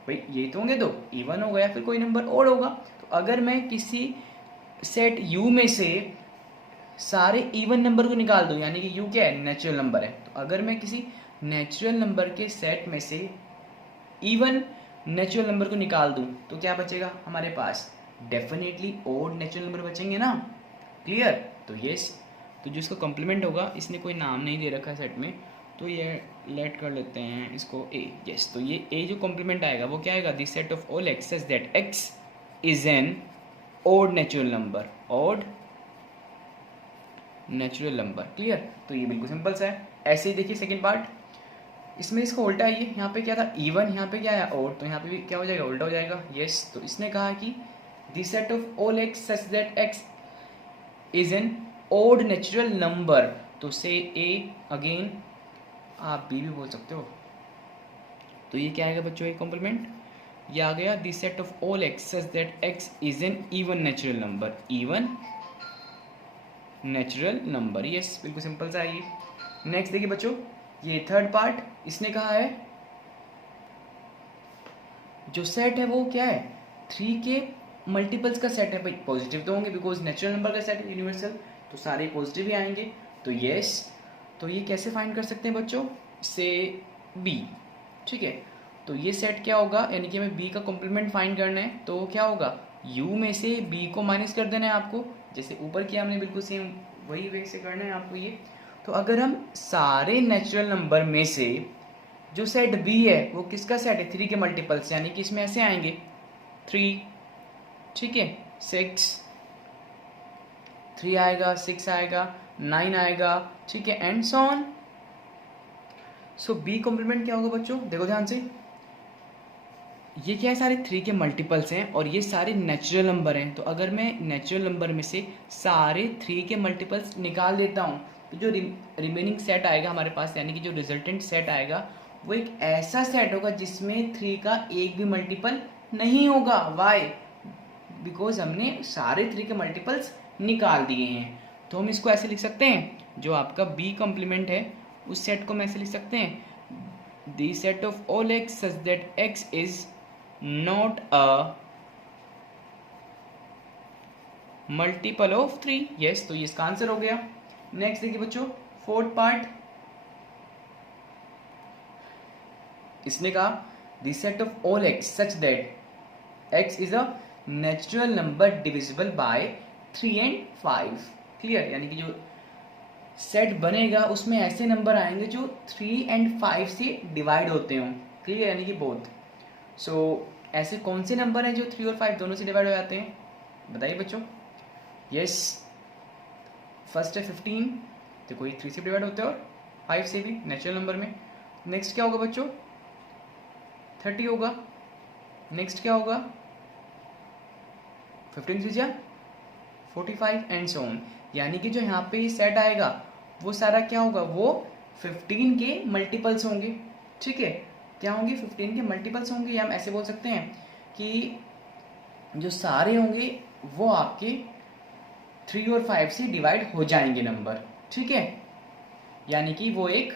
भाई ये तो होंगे, दो इवन होगा या फिर कोई नंबर ओड होगा। तो अगर मैं किसी सेट U में से सारे इवन नंबर को निकाल दूं, यानी कि U क्या है, नेचुरल नंबर है, तो अगर मैं किसी नेचुरल नंबर के सेट में से इवन नेचुरल नंबर को निकाल दूं तो क्या बचेगा हमारे पास, डेफिनेटली ओड नेचुरल नंबर बचेंगे ना। क्लियर, तो यस, तो जो इसका कॉम्प्लीमेंट होगा, इसने कोई नाम नहीं दे रखा है सेट में, तो ये लेट कर लेते हैं इसको A। यस, तो ये A जो कॉम्प्लीमेंट आएगा वो क्या आएगा, this set of all x such that x is an odd natural number, odd natural number. Clear, तो ये बिल्कुल सिंपल सा है। ऐसे ही देखिए सेकंड पार्ट, इसमें इसको उल्टा है, ये यहाँ पे क्या था इवन, यहाँ पे क्या है ओड, तो यहाँ पे भी क्या हो जाएगा, उल्टा हो जाएगा। यस, तो इसने कहा कि this set of all x such that x is an odd natural number, तो से A अगेन, आप B भी बोल सकते हो। तो ये क्या आएगा बच्चों, एक कॉम्प्लीमेंट, ये आ गया this set of all x such that x is N even natural number, even natural number. Yes, बिल्कुल सिंपल सा है ये। नेक्स्ट देखिए बच्चों, ये थर्ड पार्ट, इसने कहा है जो सेट है वो क्या है, 3 के मल्टीपल्स का सेट है। भाई पॉजिटिव तो होंगे बिकॉज नेचुरल नंबर का सेट है यूनिवर्सल, तो सारे पॉजिटिव ही आएंगे। तो यस, तो ये कैसे फाइंड कर सकते हैं बच्चों, से B, ठीक है। तो ये सेट क्या होगा, यानी कि हमें B का कॉम्प्लीमेंट फाइंड करना है, तो क्या होगा, U में से B को माइनस कर देना है आपको, जैसे ऊपर किया हमने, बिल्कुल सेम वही वे से करना है आपको ये। तो अगर हम सारे नेचुरल नंबर में से जो सेट B है वो किसका सेट है, 3 के मल्टीपल्स, यानी कि इसमें ऐसे आएंगे 3, ठीक है, 3 आएगा, 6 आएगा, 9 आएगा, ठीक है, and so on. So B complement क्या होगा बच्चों, देखो ध्यान से, ये क्या है, सारे 3 के मल्टीपल्स हैं और ये सारे नेचुरल नंबर हैं। तो अगर मैं नेचुरल नंबर में से सारे 3 के मल्टीपल्स निकाल देता हूँ तो जो रिमेनिंग सेट आएगा हमारे पास, यानी कि जो रिजल्टेंट सेट आएगा वो एक ऐसा सेट होगा जिसमें 3 का एक भी मल्टीपल नहीं होगा। वाई, बिकॉज हमने सारे 3 के मल्टीपल्स निकाल दिए हैं। तो हम इसको ऐसे लिख सकते हैं, जो आपका B कॉम्प्लीमेंट है उस सेट को हम ऐसे लिख सकते हैं, the set of all x such that x is not a multiple of 3। Yes, तो ये इसका आंसर हो गया। नेक्स्ट देखिए बच्चों, फोर्थ पार्ट, इसने कहा the set of all x such that x is a natural number divisible by 3 and 5। Clear, यानी कि जो सेट बनेगा उसमें ऐसे नंबर आएंगे जो 3 and 5 से डिवाइड होते हों। क्लियर, यानी कि बोथ। सो ऐसे कौन से नंबर हैं जो 3 और 5 दोनों से डिवाइड हो जाते हैं, बताइए बच्चों। यस, फर्स्ट है 15, तो कोई 3 से डिवाइड होते हैं और 5 से भी नेचुरल नंबर में। नेक्स्ट क्या होगा बच्चों, 30 होगा। नेक्स्ट क्या होगा, 15 3 45 एंड सो ऑन। यानी कि जो यहाँ पे सेट आएगा वो सारा क्या होगा, वो 15 के मल्टीपल्स होंगे, ठीक है। क्या होंगे, 15 के मल्टीपल्स होंगे, या हम ऐसे बोल सकते हैं कि जो सारे होंगे वो आपके 3 और 5 से डिवाइड हो जाएंगे नंबर, ठीक है। यानी कि वो एक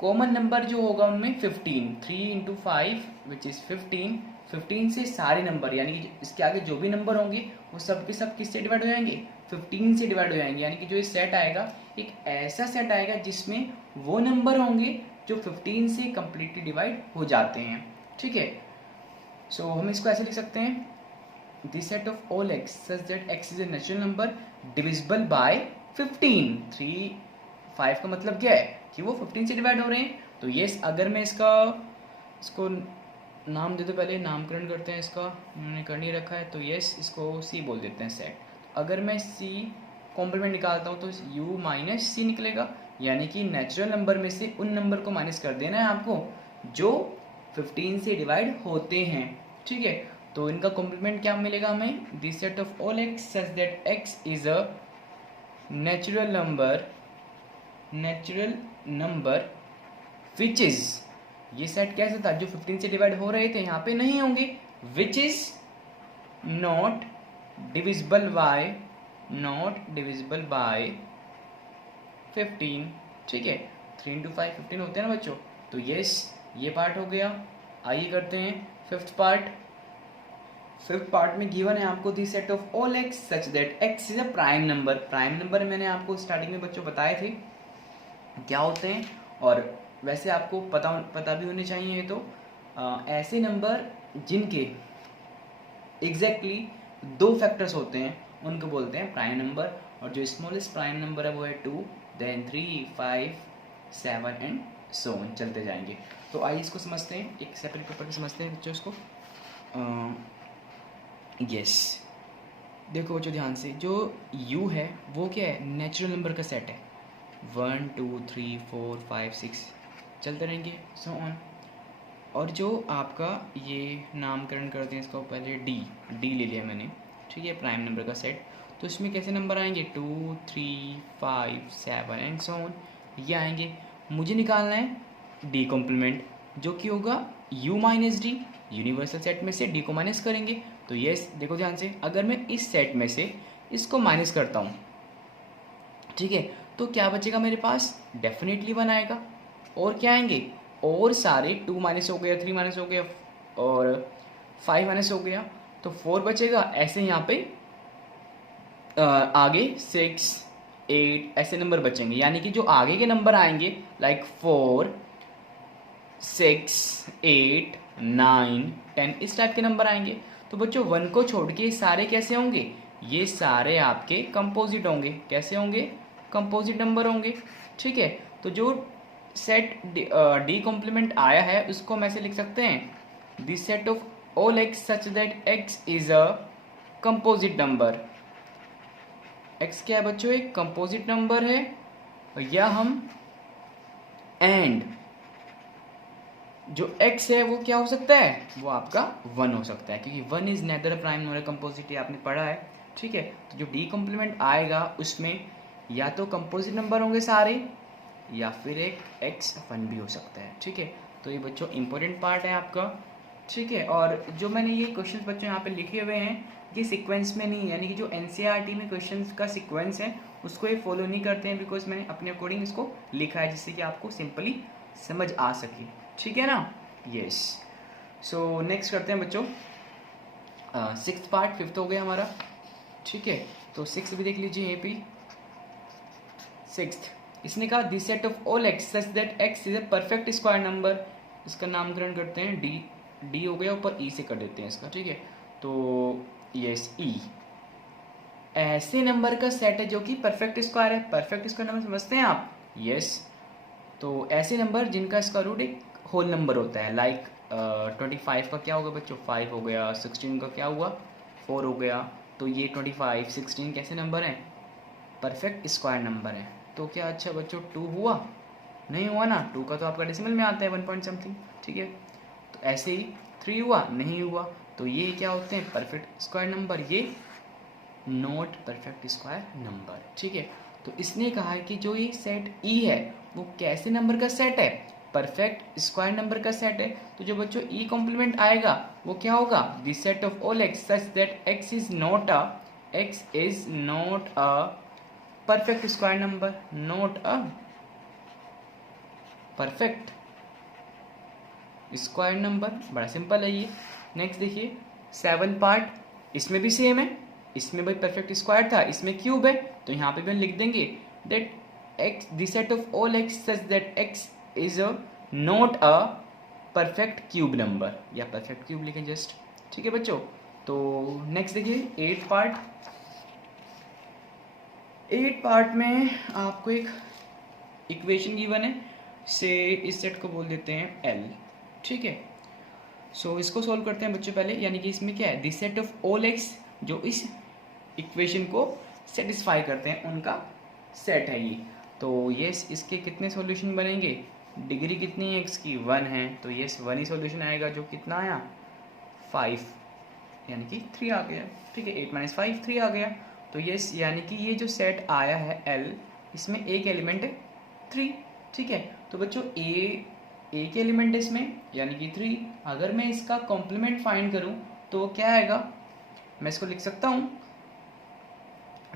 कॉमन नंबर जो होगा उनमें 15, 3 इंटू 5 विच इज 15, 15 से सारे नंबर, यानी कि इसके आगे जो भी नंबर होंगे वो सब के सब किससे डिवाइड हो जाएंगे, 15 से डिवाइड हो जाएंगे। यानी कि जो ये सेट आएगा एक ऐसा सेट आएगा जिसमें वो नंबर होंगे जो 15 से कंप्लीटली डिवाइड हो जाते हैं, ठीक है। सो हम इसको ऐसे लिख सकते हैं, this set of all x such that x is a natural number divisible by 15। 3 5 का मतलब क्या है कि वो 15 से डिवाइड हो रहे हैं। तो यस, अगर मैं इसको नाम दे दो, पहले नामकरण करते हैं इसका, मैंने कर नहीं रखा है, तो यस इसको सी बोल देते हैं सेट। अगर मैं सी कॉम्प्लीमेंट निकालता हूँ तो u माइनस सी निकलेगा, यानी कि नेचुरल नंबर में से उन नंबर को माइनस कर देना है आपको जो 15 से डिवाइड होते हैं, ठीक है। तो इनका कॉम्प्लीमेंट क्या मिलेगा हमें, this set of all x such that x is a natural number which is, ये सेट कैसे था जो 15 से डिवाइड हो रहे थे, यहाँ पे नहीं होंगे, which is not divisible by 15, ठीक है। 3 into 5 15 होते हैं ना बच्चों। तो यस, ये पार्ट हो गया। आइए करते हैं फिफ्थ पार्ट में गिवन है आपको this set of all x such that x is a prime number मैंने आपको स्टार्टिंग में बच्चों बताए थे क्या होते हैं, और वैसे आपको पता भी होने चाहिए। तो ऐसे नंबर जिनके एग्जैक्टली 2 फैक्टर्स होते हैं उनको बोलते हैं प्राइम नंबर, और जो स्मॉलेस्ट प्राइम नंबर है वो है 2, देन 3, 5, 7 एंड सो ऑन, चलते जाएंगे। तो आइए इसको समझते हैं, एक सेपरेट पेपर पे समझते हैं बच्चों इसको। यस, देखो बच्चों ध्यान से, जो u है वो क्या है, नेचुरल नंबर का सेट है। 1 2 3 4 5 6 चलते रहेंगे सो ऑन। और जो आपका ये नामकरण करते हैं इसका, पहले डी ले लिया मैंने, ठीक है, प्राइम नंबर का सेट। तो इसमें कैसे नंबर आएंगे, 2 3 5 7 एंड सो ऑन, ये आएंगे। मुझे निकालना है डी कॉम्प्लीमेंट, जो कि होगा u minus D, universal set में से डी को माइनस करेंगे। तो ये देखो ध्यान से, अगर मैं इस सेट में से इसको माइनस करता हूँ, ठीक है, तो क्या बचेगा मेरे पास, डेफिनेटली 1 आएगा। और क्या आएंगे, और सारे 2 माइनस हो गया, 3 माइनस हो गया और 5 माइनस हो गया, तो 4 बचेगा। ऐसे यहाँ पे आगे 6 8 ऐसे नंबर बचेंगे, यानी कि जो आगे के नंबर आएंगे लाइक 4 6 8 9 10 इस टाइप के नंबर आएंगे। तो बच्चों 1 को छोड़ के सारे कैसे होंगे, ये सारे आपके कंपोजिट होंगे। कैसे होंगे, कंपोजिट नंबर होंगे, ठीक है। तो जो सेट डी कॉम्प्लीमेंट आया है उसको हम ऐसे लिख सकते हैं, this set of all x such that x is a composite number. X क्या है बच्चों, एक कंपोजिट नंबर है, या हम एंड जो x है वो क्या हो सकता है, वो आपका 1 हो सकता है, क्योंकि 1 is nether prime number composite, ये आपने पढ़ा है, ठीक है। तो जो डी कॉम्प्लीमेंट आएगा उसमें या तो कंपोजिट नंबर होंगे सारे, या फिर एक x 1 भी हो सकता है, ठीक है। तो ये बच्चों इंपॉर्टेंट पार्ट है आपका, ठीक है। और जो मैंने ये क्वेश्चन बच्चों यहाँ पे लिखे हुए हैं, ये सीक्वेंस में नहीं, यानी कि जो एनसीईआरटी में क्वेश्चंस का सीक्वेंस है उसको ये फॉलो नहीं करते हैं, बिकॉज मैंने अपने अकॉर्डिंग इसको लिखा है जिससे कि आपको सिंपली समझ आ सके, ठीक है ना। यस, सो नेक्स्ट करते हैं बच्चों सिक्स्थ पार्ट, फिफ्थ हो गया हमारा, ठीक है। तो सिक्स्थ भी देख लीजिए यहीं पे। सिक्स्थ, इसने कहा this set of all x such that x is a perfect square number. इसका नामकरण करते हैं डी हो गया, ऊपर ई से कर देते हैं इसका, ठीक है। तो यस, ई ऐसे नंबर का सेट है जो कि परफेक्ट स्क्वायर है। परफेक्ट स्क्वायर नंबर समझते हैं आप, यस। तो ऐसे नंबर जिनका स्क्वायर रूट एक होल नंबर होता है, लाइक 25 का क्या होगा बच्चों, 5 हो गया, 16 का क्या हुआ, 4 हो गया। तो ये 25 16 कैसे नंबर हैं, परफेक्ट स्क्वायर नंबर है। तो क्या अच्छा बच्चों 2 हुआ, नहीं हुआ ना, 2 का तो आपका डेसिमल में आता है 1 पॉइंट समथिंग, ठीक है। तो ऐसे ही 3 हुआ, नहीं हुआ, तो ये क्या होते हैं, परफेक्ट स्क्वायर नंबर, ये नॉट परफेक्ट स्क्वायर नंबर, ठीक है। तो इसने कहा है कि जो ये सेट ई है वो कैसे नंबर का सेट है, परफेक्ट स्क्वायर नंबर का सेट है। तो जो बच्चों ई कॉम्प्लीमेंट आएगा वो क्या होगा, this set of all x such that x is not a perfect square number, not a perfect square number. बड़ा सिंपल है ये। नेक्स्ट देखिए 7 पार्ट, इसमें भी सेम है, इसमें भाई परफेक्ट स्क्वायर था, इसमें क्यूब है, तो यहाँ पे भी हम लिख देंगे that x the set of all x such that x is a not a perfect cube number, या परफेक्ट क्यूब लिखें जस्ट, ठीक है बच्चों। तो नेक्स्ट देखिए 8 पार्ट में आपको एक इक्वेशन गिवन है, से इस सेट को बोल देते हैं एल, ठीक है। सो इसको सॉल्व करते हैं बच्चों पहले, यानी कि इसमें क्या है, this set of all x जो इस इक्वेशन को सेटिस्फाई करते हैं उनका सेट है ये। तो ये इसके कितने सॉल्यूशन बनेंगे, डिग्री कितनी है एक्स की 1 है, तो ये 1 ही सॉल्यूशन आएगा, जो कितना आया 5, यानी कि 3 आ गया, ठीक है। 8 - 5 3 आ गया। तो ये यानी कि ये जो सेट आया है एल, इसमें एक एलिमेंट है 3, ठीक है। तो बच्चों एक एलिमेंट है इसमें, यानी कि 3। अगर मैं इसका कॉम्प्लीमेंट फाइंड करूं तो क्या आएगा, मैं इसको लिख सकता हूं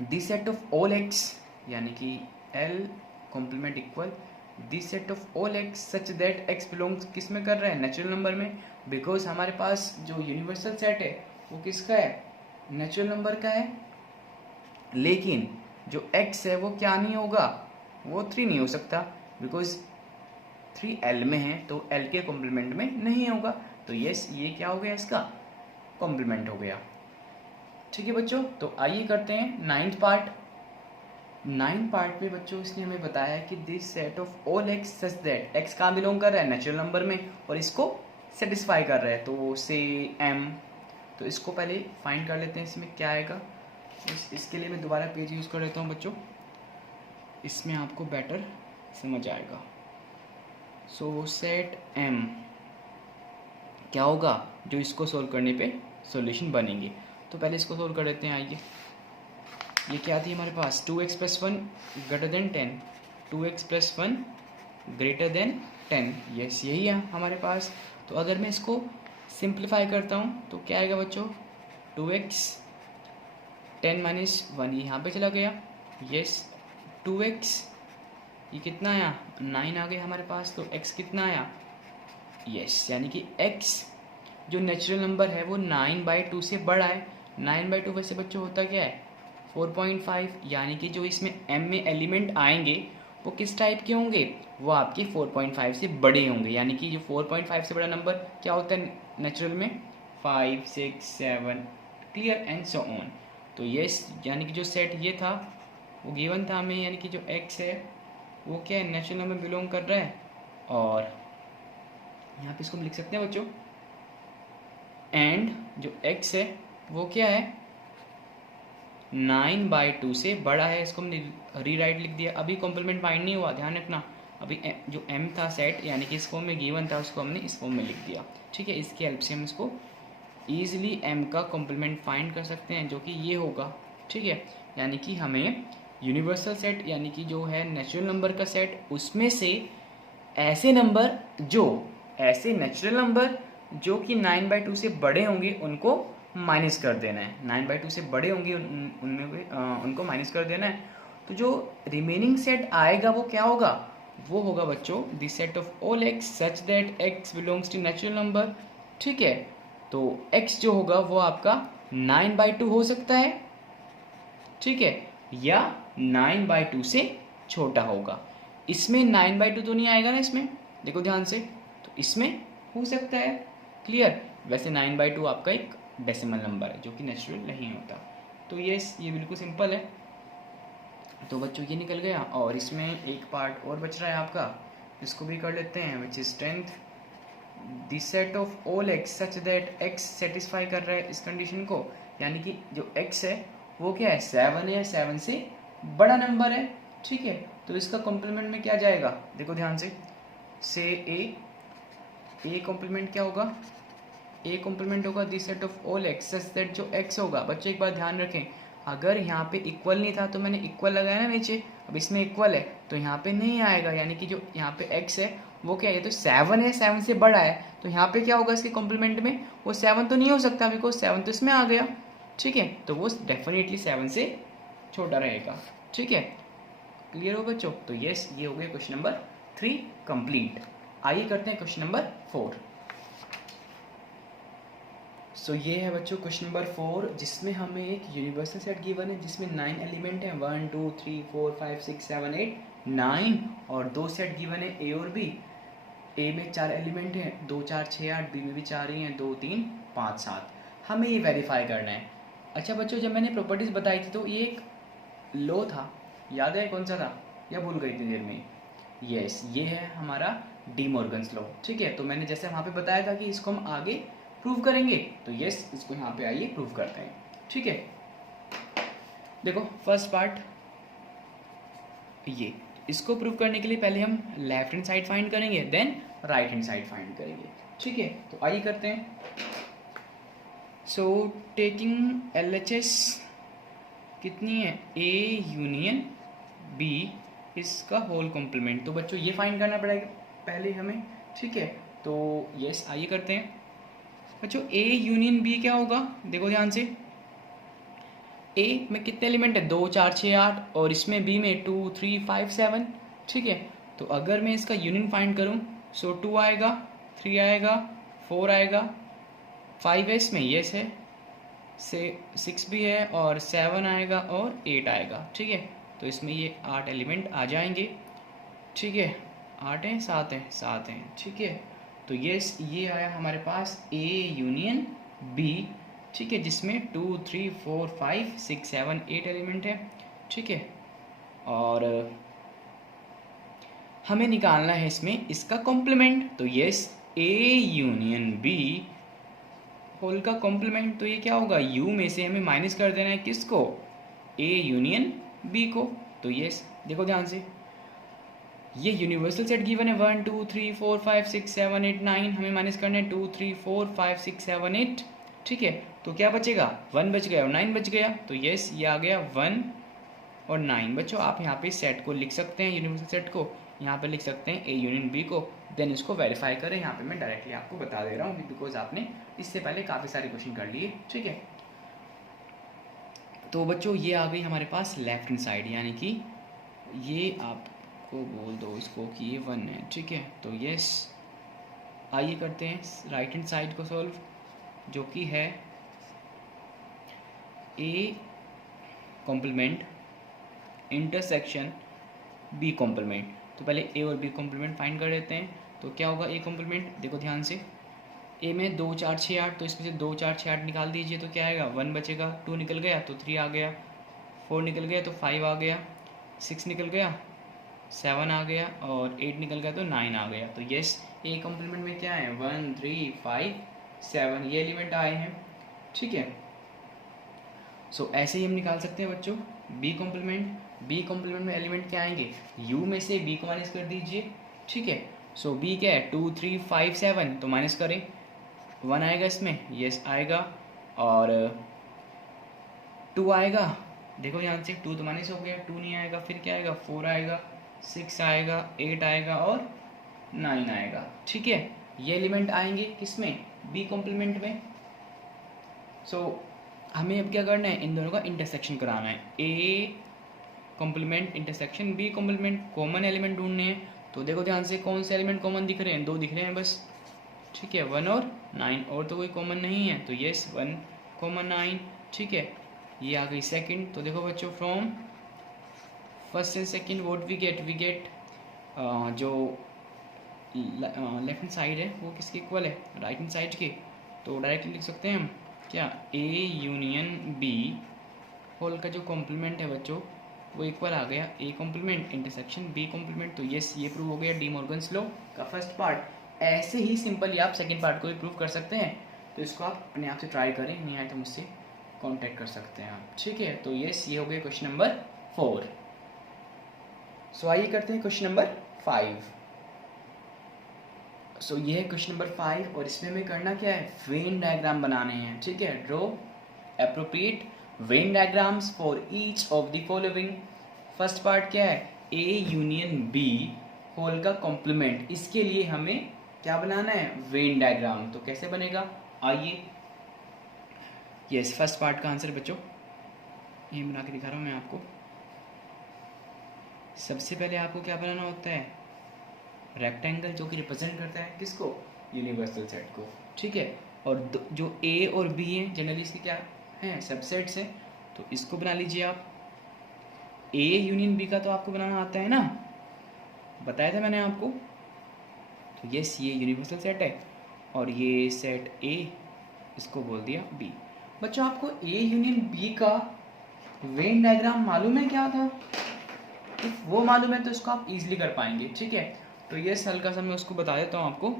this set of all x, यानी कि L complement equal this set of all x such that x belongs किस में कर रहा है, नेचुरल नंबर में। बिकॉज हमारे पास जो यूनिवर्सल सेट है वो किसका है, नेचुरल नंबर का है। लेकिन जो एक्स है वो क्या नहीं होगा, वो 3 नहीं हो सकता, बिकॉज 3 एल में है, तो एल के कॉम्प्लीमेंट में नहीं होगा। तो यस, ये क्या हो गया, इसका कॉम्प्लीमेंट हो गया, ठीक है बच्चों। तो आइए करते हैं 9th पार्ट। 9th पार्ट में बच्चों इसने हमें बताया कि this set of all x such that x कहाँ बिलोंग कर रहा है, नेचुरल नंबर में, और इसको सेटिस्फाई कर रहा है, तो से एम। तो इसको पहले फाइंड कर लेते हैं, इसमें क्या आएगा। इसके लिए मैं दोबारा पेज यूज़ कर लेता हूँ बच्चों, इसमें आपको बेटर समझ आएगा। सो सेट एम क्या होगा, जो इसको सोल्व करने पे सॉल्यूशन बनेंगे। तो पहले इसको सोल्व कर लेते हैं। आइए, ये क्या थी हमारे पास, 2x + 1 greater than 10, 2x + 1 greater than 10, yes यही है हमारे पास। तो अगर मैं इसको सिंप्लीफाई करता हूँ तो क्या आएगा बच्चों, 2x 10 - 1 यहाँ पे चला गया, यस 2x, ये कितना आया 9 आ गया हमारे पास। तो x कितना आया, यस, यानी कि x जो नेचुरल नंबर है वो 9/2 से बड़ा है। 9/2 वैसे बच्चों होता क्या है 4.5, यानी कि जो इसमें m में एलिमेंट आएंगे वो किस टाइप के होंगे, वो आपके 4.5 से बड़े होंगे। यानी कि जो 4.5 से बड़ा नंबर क्या होता है नेचुरल में, 5, 6, 7, क्लियर एंड सो ऑन। तो ये यानी कि जो सेट ये था वो गिवन था हमें, यानी कि जो x है वो क्या है, नेचुरल नंबर बिलोंग कर रहा है। और यहाँ पे इसको हम लिख सकते हैं बच्चों, एंड जो x है वो क्या है 9/2 से बड़ा है। इसको हमने रीराइट लिख दिया, अभी कॉम्प्लीमेंट फाइंड नहीं हुआ, ध्यान रखना। अभी जो m था सेट, यानी कि इस फॉर्म में गिवन था, उसको हमने इस फॉर्म में लिख दिया, ठीक है। इसकी हेल्प से हम इसको ईजिली m का कॉम्प्लीमेंट फाइंड कर सकते हैं, जो कि ये होगा, ठीक है। यानी कि हमें यूनिवर्सल सेट, यानी कि जो है नेचुरल नंबर का सेट, उसमें से ऐसे नेचुरल नंबर जो कि 9/2 से बड़े होंगे उनको माइनस कर देना है। 9/2 से बड़े होंगे उनको माइनस कर देना है। तो जो रिमेनिंग सेट आएगा वो क्या होगा, वो होगा बच्चों the set of all x such that x belongs to natural number, ठीक है। तो x जो होगा वो आपका 9/2 हो सकता है, ठीक है, या 9/2 से छोटा होगा। इसमें 9/2 तो नहीं आएगा ना, इसमें देखो ध्यान से, तो इसमें हो सकता है, क्लियर। वैसे 9/2 आपका एक डेसिमल नंबर है जो कि नेचुरल नहीं होता। तो ये बिल्कुल सिंपल है। तो बच्चों ये निकल गया, और इसमें एक पार्ट और बच रहा है आपका, इसको भी कर लेते हैं, which is 10th। The set of all x such that x satisfy कर रहा है इस कंडीशन को, यानी कि जो एक्स है वो क्या है 7 है, 7 से बड़ा नंबर है, ठीक है। तो इसका कॉम्प्लीमेंट में क्या जाएगा, देखो ध्यान से ए कॉम्प्लीमेंट क्या होगा, ए कॉम्प्लीमेंट होगा the set of all x such that जो एक्स होगा। बच्चे एक बात ध्यान रखें, अगर यहाँ पे इक्वल नहीं था तो मैंने इक्वल लगाया ना नीचे, अब इसमें इक्वल है तो यहाँ पे नहीं आएगा, यानी कि जो यहाँ पे एक्स है वो क्या है, तो 7 है, 7 से बड़ा है, तो यहाँ पे क्या होगा इसके कॉम्प्लीमेंट में, वो 7 तो नहीं हो सकता, बिकॉज 7 तो इसमें आ गया, ठीक है। तो वो डेफिनेटली 7 से छोटा रहेगा, ठीक है। क्लियर हो बच्चों। तो यस, ये हो गया क्वेश्चन नंबर 3 कंप्लीट। आइए करते हैं क्वेश्चन नंबर 4। सो ये है बच्चों क्वेश्चन नंबर 4, जिसमें हमें एक यूनिवर्सल सेट गिवन है जिसमें 9 एलिमेंट हैं, 1 2 3 4 5 6 7 8 9 और 2 सेट गिवन है ए और बी। ए में 4 एलिमेंट हैं, 2 4 6 8, बी में भी 4 ही हैं, 2 3 5 7। हमें ये वेरीफाई करना है। अच्छा बच्चों, जब मैंने प्रॉपर्टीज़ बताई थी तो ये एक लॉ था, याद है कौन सा था या भूल गई इतनी देर में? यस, ये है हमारा डी मॉर्गन्स लॉ। ठीक है, तो मैंने जैसे वहाँ पे बताया था कि इसको हम आगे प्रूव करेंगे, तो यस इसको यहाँ पे आइए प्रूव करते हैं। ठीक है, देखो फर्स्ट पार्ट ये, इसको प्रूव करने के लिए पहले हम लेफ्ट हैंड साइड फाइंड करेंगे, then right hand side find करेंगे। ठीक है, तो आइए करते हैं। सो टेकिंग LHS कितनी है, ए यूनियन बी इसका होल कॉम्प्लीमेंट। तो बच्चों ये फाइंड करना पड़ेगा पहले हमें। ठीक है, तो यस आइए करते हैं। बच्चों ए यूनियन बी क्या होगा, देखो ध्यान से। ए में कितने एलिमेंट है, 2 4 6 8, और इसमें बी में 2 3 5 7। ठीक है, तो अगर मैं इसका यूनियन फाइंड करूं, सो 2 आएगा, 3 आएगा, 4 आएगा, 5 है इसमें, यस है, से 6 भी है, और 7 आएगा और 8 आएगा। ठीक है, तो इसमें ये 8 एलिमेंट आ जाएंगे। ठीक है, 8 हैं, 7 हैं, 7 हैं। ठीक है, तो ये आया हमारे पास ए यूनियन बी। ठीक है, जिसमें 2 3 4 5 6 7 8 एलिमेंट है। ठीक है, और हमें निकालना है इसमें इसका कॉम्प्लीमेंट। तो yes, A union B whole का कॉम्प्लीमेंट, तो ये क्या होगा, यू में से हमें माइनस कर देना है किसको, ए यूनियन बी को। तो यस देखो ध्यान से, ये यूनिवर्सल सेट गिवन है 1 2 3 4 5 6 7 8 9, हमें माइनस करना है 2 3 4 5 6 7 8। ठीक है, तो क्या बचेगा, 1 बच गया और 9 बच गया। तो यस ये आ गया 1 और 9। बच्चों आप यहाँ पे सेट को लिख सकते हैं, यूनिवर्सल सेट को यहाँ पे लिख सकते हैं ए यूनियन बी को, देन इसको वेरीफाई करें। यहाँ पे मैं डायरेक्टली आपको बता दे रहा हूँ बिकॉज आपने इससे पहले काफ़ी सारे क्वेश्चन कर लिए। ठीक है, तो बच्चों ये आ गई हमारे पास लेफ्ट हैंड साइड, यानी कि ये आपको बोल दो इसको कि ये 1 है। ठीक है, तो यस आइए करते हैं राइट हैंड साइड को सॉल्व, जो कि है A complement intersection B complement. तो पहले ए और बी कॉम्प्लीमेंट फाइंड कर लेते हैं। तो क्या होगा ए कॉम्प्लीमेंट, देखो ध्यान से, ए में 2 4 6 8, तो इसमें से 2 4 6 8 निकाल दीजिए, तो क्या आएगा, 1 बचेगा, 2 निकल गया तो 3 आ गया, 4 निकल गया तो 5 आ गया, 6 निकल गया 7 आ गया, और 8 निकल गया तो 9 आ गया। तो यस ए कॉम्प्लीमेंट में क्या है, 1 3 5 7 ये एलिमेंट आए हैं। ठीक है, सो ऐसे ही हम निकाल सकते हैं बच्चों बी कॉम्प्लीमेंट। बी कॉम्प्लीमेंट में एलिमेंट क्या आएंगे, यू में से बी को माइनस कर दीजिए। ठीक है, सो बी क्या है, 2 3 5 7, तो माइनस करें, 1 आएगा इसमें, यस आएगा, और 2 आएगा, देखो यहाँ से 2 तो माइनस हो गया, 2 नहीं आएगा, फिर क्या आएगा, 4 आएगा, 6 आएगा, 8 आएगा और 9 आएगा। ठीक है, ये एलिमेंट आएंगे किसमें, बी कॉम्प्लीमेंट में। सो हमें अब क्या करना है, इन दोनों का इंटरसेक्शन कराना है, A complement intersection B complement, common element ढूंढने हैं। तो देखो ध्यान से कौन से एलिमेंट कॉमन दिख रहे हैं, 2 दिख रहे हैं बस। ठीक है, 1 और 9, और तो कोई कॉमन नहीं है, तो यस 1 कॉमन 9। ठीक है, ये आ गई सेकंड। तो देखो बच्चों from first and second what we get जो लेफ्ट हैंड साइड है वो किसके इक्वल है, राइट हैंड साइड के। तो डायरेक्टली लिख सकते हैं हम क्या, ए यूनियन बी होल का जो कॉम्प्लीमेंट है बच्चों वो इक्वल आ गया A complement intersection B complement. तो यस ये प्रूव हो गया डी मॉर्गन्स लॉ का फर्स्ट पार्ट। ऐसे ही सिंपली आप सेकंड पार्ट को भी प्रूव कर सकते हैं। तो इसको आप अपने आप से ट्राई करें, नहीं आए तो मुझसे कांटेक्ट कर सकते हैं आप। ठीक है, तो यस ये हो गया क्वेश्चन नंबर 4। सो आइए करते हैं क्वेश्चन नंबर 5। सो ये है क्वेश्चन नंबर 5 और इसमें हमें करना क्या है, वेन डायग्राम बनाने हैं। ठीक है, draw appropriate Venn diagrams for each of the following. First part क्या है, ए यूनियन बी होल का कॉम्प्लीमेंट। इसके लिए हमें क्या बनाना है, वेन डायग्राम। तो कैसे बनेगा, आइए। यस फर्स्ट पार्ट का आंसर बच्चों ये बना के दिखा रहा हूँ मैं आपको। सबसे पहले आपको क्या बनाना होता है, रेक्टेंगल जो कि रिप्रेजेंट करता है किसको, यूनिवर्सल सेट को। ठीक है, और जो ए और बी हैं जनरली इसके क्या हैं, सबसेट्स हैं। तो इसको बना लीजिए आप। ए यूनियन बी का तो आपको बनाना आता है ना, बताया था मैंने आपको। तो यस, ये यूनिवर्सल सेट है और ये सेट ए, इसको बोल दिया बी। बच्चों आपको ए यूनियन बी का वेन डायग्राम मालूम है क्या था? इफ वो मालूम है तो इसको आप इजीली कर पाएंगे, ठीक है। तो ये हल्का सा मैं उसको बता देता हूँ आपको।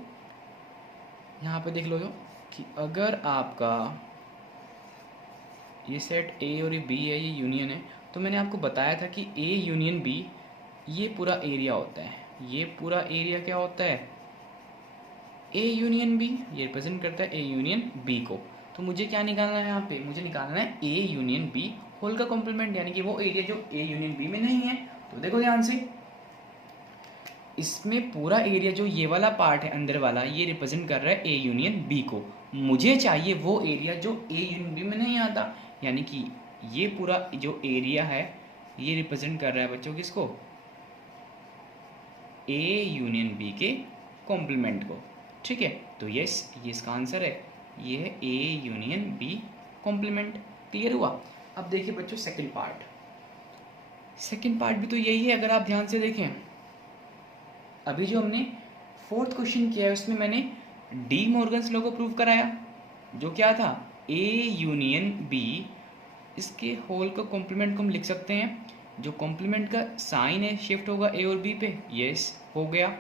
यहाँ पे देख लो जो कि अगर आपका ये सेट ए और ये बी है, ये यूनियन है, तो मैंने आपको बताया था कि ए यूनियन बी ये पूरा एरिया होता है। ये पूरा एरिया क्या होता है? ए यूनियन बी, ये रिप्रेजेंट करता है ए यूनियन बी को। तो मुझे क्या निकालना है यहाँ पे? मुझे निकालना है ए यूनियन बी होल का कॉम्प्लीमेंट, यानी कि वो एरिया जो ए यूनियन बी में नहीं है। तो देखो ध्यान से, इसमें पूरा एरिया जो ये वाला पार्ट है अंदर वाला, ये रिप्रेजेंट कर रहा है ए यूनियन बी को। मुझे चाहिए वो एरिया जो ए यूनियन बी में नहीं आता, यानी कि ये पूरा जो एरिया है ये रिप्रेजेंट कर रहा है बच्चों किसको? ए यूनियन बी के कॉम्प्लीमेंट को, ठीक है। तो यस, ये इसका आंसर है, ये है A union B complement. Clear हुआ? अब देखिए बच्चों सेकंड पार्ट। सेकंड पार्ट भी तो यही है, अगर आप ध्यान से देखें। अभी जो हमने फोर्थ क्वेश्चन किया है उसमें मैंने डी मॉर्गन्स लॉ को प्रूव कराया, जो क्या था? ए यूनियन बी, इसके होल का कॉम्प्लीमेंट को हम लिख सकते हैं, जो कॉम्प्लीमेंट का साइन है शिफ्ट होगा ए और बी पे। यस, हो गया,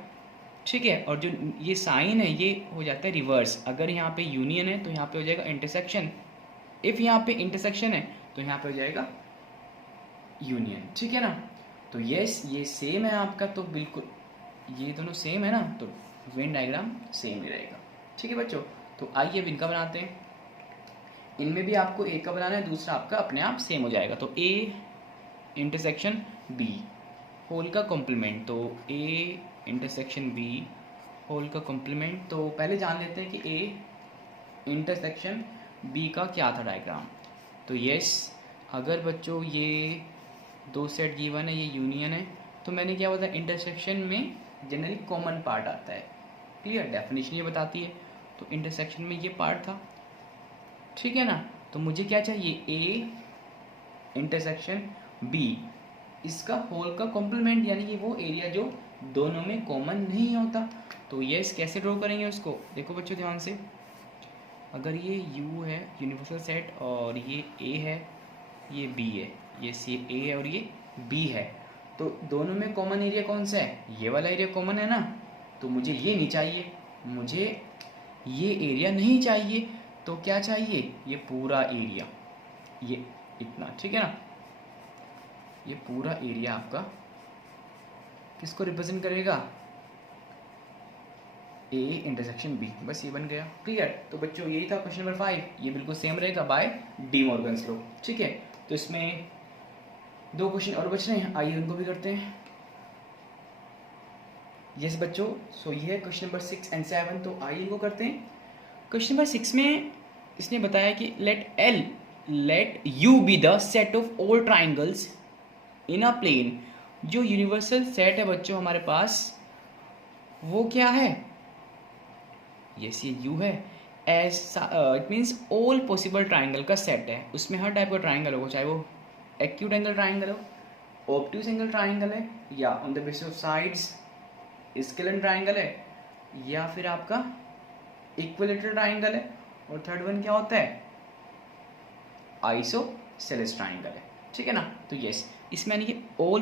ठीक है। और जो ये साइन है ये हो जाता है रिवर्स। अगर यहाँ पे यूनियन है तो यहाँ पे हो जाएगा इंटरसेक्शन, इफ यहाँ पे इंटरसेक्शन है तो यहाँ पे हो जाएगा यूनियन, ठीक है ना। तो यस, ये सेम है आपका, तो बिल्कुल ये दोनों सेम है ना, तो वेन डायग्राम सेम ही रहेगा, ठीक है बच्चों। तो आइए अब इनका बनाते हैं। इनमें भी आपको ए का बनाना है, दूसरा आपका अपने आप सेम हो जाएगा। तो ए इंटरसेक्शन बी होल का कॉम्प्लीमेंट, तो ए इंटरसेक्शन बी होल का कॉम्प्लीमेंट। तो पहले जान लेते हैं कि ए इंटरसेक्शन बी का क्या था डायग्राम। तो यस, अगर बच्चों ये दो सेट गिवन है, ये यूनियन है, तो मैंने क्या बताया, इंटरसेक्शन में जनरली कॉमन पार्ट आता है। क्लियर? डेफिनेशन ये बताती है। तो इंटरसेक्शन में ये पार्ट था, ठीक है ना। तो मुझे क्या चाहिए? ए इंटरसेक्शन बी, इसका होल का कॉम्प्लीमेंट, यानी कि वो एरिया जो दोनों में कॉमन नहीं होता। तो यस, कैसे ड्रॉ करेंगे उसको? देखो बच्चों ध्यान से, अगर ये यू है यूनिवर्सल सेट और ये ए है, ये बी है, ये सी ए है और ये बी है, तो दोनों में कॉमन एरिया कौन सा है? ये वाला एरिया कॉमन है ना। तो मुझे ये नहीं चाहिए, मुझे ये एरिया नहीं चाहिए, तो क्या चाहिए? ये पूरा एरिया, ये इतना, ठीक है ना। ये पूरा एरिया आपका किसको रिप्रेजेंट करेगा? A intersection B. बस ये बन गया। क्लियर? तो बच्चों यही था क्वेश्चन नंबर 5, ये बिल्कुल सेम रहेगा बाय डी मॉर्गन्स लॉ, ठीक है। तो इसमें दो क्वेश्चन और बच रहे हैं, आइए उनको भी करते हैं। यस बच्चों, सो ये है क्वेश्चन नंबर 6 एंड 7, तो आइए इनको करते हैं। क्वेश्चन नंबर 6 में इसने बताया कि let U be the set of all triangles in a plane. जो यूनिवर्सल सेट है बच्चों हमारे पास, वो क्या है? यस, ये यू है। It means all possible triangle का सेट है। उसमें हर टाइप का ट्राइंगल होगा, चाहे वो एक्यूट एंगल ट्राइंगल हो, ऑब्ट्यूज एंगल ट्राइंगल है, या on the basis of sides scalene triangle है, या फिर आपका इक्विलेटरल ट्राइंगल है, और थर्ड वन क्या होता है? आइसोसेलेस ट्राइंगल है, ठीक है ना। तो यस, इसमें यानी कि ऑल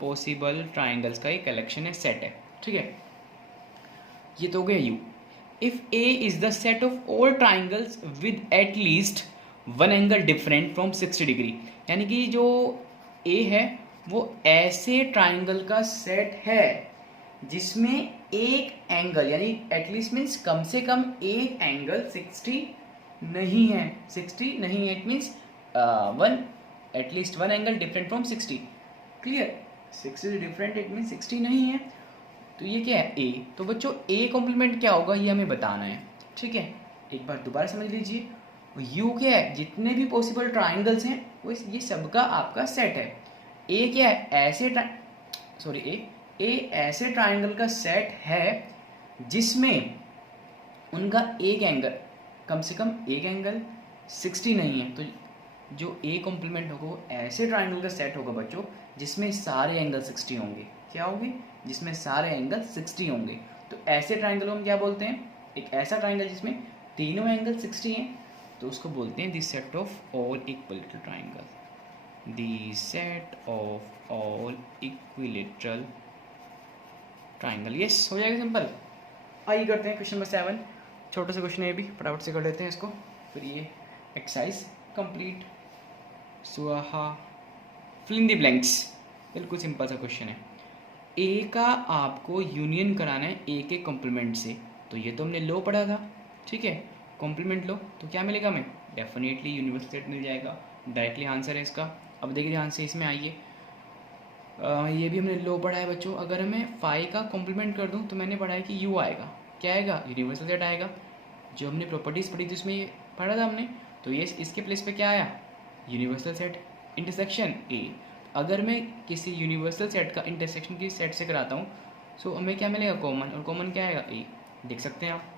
पॉसिबल ट्राइंगल्स का एक कलेक्शन है, सेट है, ठीक है। ये तो हो गया you. If A is the set of all triangles with at least one angle different from 60 degree, यानी कि जो ए है वो ऐसे ट्राइंगल का सेट है जिसमें एक एंगल, यानी एटलीस्ट मीन्स कम से कम एक एंगल 60 नहीं है, 60 नहीं है, it means at least one angle different from 60। Clear? 60 different, it means 60 नहीं है। तो ये क्या है? ए। तो बच्चों ए कॉम्प्लीमेंट क्या होगा ये हमें बताना है, ठीक है। एक बार दोबारा समझ लीजिए, यू क्या है? जितने भी पॉसिबल ट्राइंगल्स हैं वो ये सबका आपका सेट है। ए क्या है? ए ऐसे ट्राइंगल का सेट है जिसमें उनका एक एंगल, कम से कम एक एंगल 60 नहीं है। तो जो ए कॉम्प्लीमेंट होगा वो ऐसे ट्राइंगल का सेट होगा बच्चों जिसमें सारे एंगल 60 होंगे। क्या होंगे? जिसमें सारे एंगल 60 होंगे। तो ऐसे ट्राइंगल को हम क्या बोलते हैं? एक ऐसा ट्राइंगल जिसमें तीनों एंगल 60 हैं तो उसको बोलते हैं the set of all equilateral triangle. The set of all equilateral triangle. Yes, हो जाएगा सिंपल। आइए करते हैं क्वेश्चन नंबर 7। छोटा सा क्वेश्चन है भी, फटाफट से कर लेते हैं इसको, फिर ये एक्सरसाइज कंप्लीट। सुहा फिल इन द ब्लैंक्स। बिल्कुल सिंपल सा क्वेश्चन है। ए का आपको यूनियन कराना है ए के कॉम्प्लीमेंट से, तो ये तो हमने लो पढ़ा था, ठीक है। कॉम्प्लीमेंट लो तो क्या मिलेगा हमें? डेफिनेटली यूनिवर्सल सेट मिल जाएगा। डायरेक्टली आंसर है इसका। अब देखिए ध्यान से इसमें आइए, ये भी हमने लो पढ़ा है बच्चों। अगर मैं फाई का कॉम्प्लीमेंट कर दूं तो मैंने पढ़ा है कि यू आएगा। क्या आएगा? यूनिवर्सल सेट आएगा। जो हमने प्रॉपर्टीज़ पढ़ी थी उसमें ये पढ़ा था हमने, तो ये इसके प्लेस पे क्या आया? Universal set intersection A. अगर मैं किसी यूनिवर्सल सेट का इंटरसेक्शन की सेट से कराता हूँ सो हमें क्या मिलेगा? कॉमन। और कॉमन क्या आएगा? ए। देख सकते हैं आप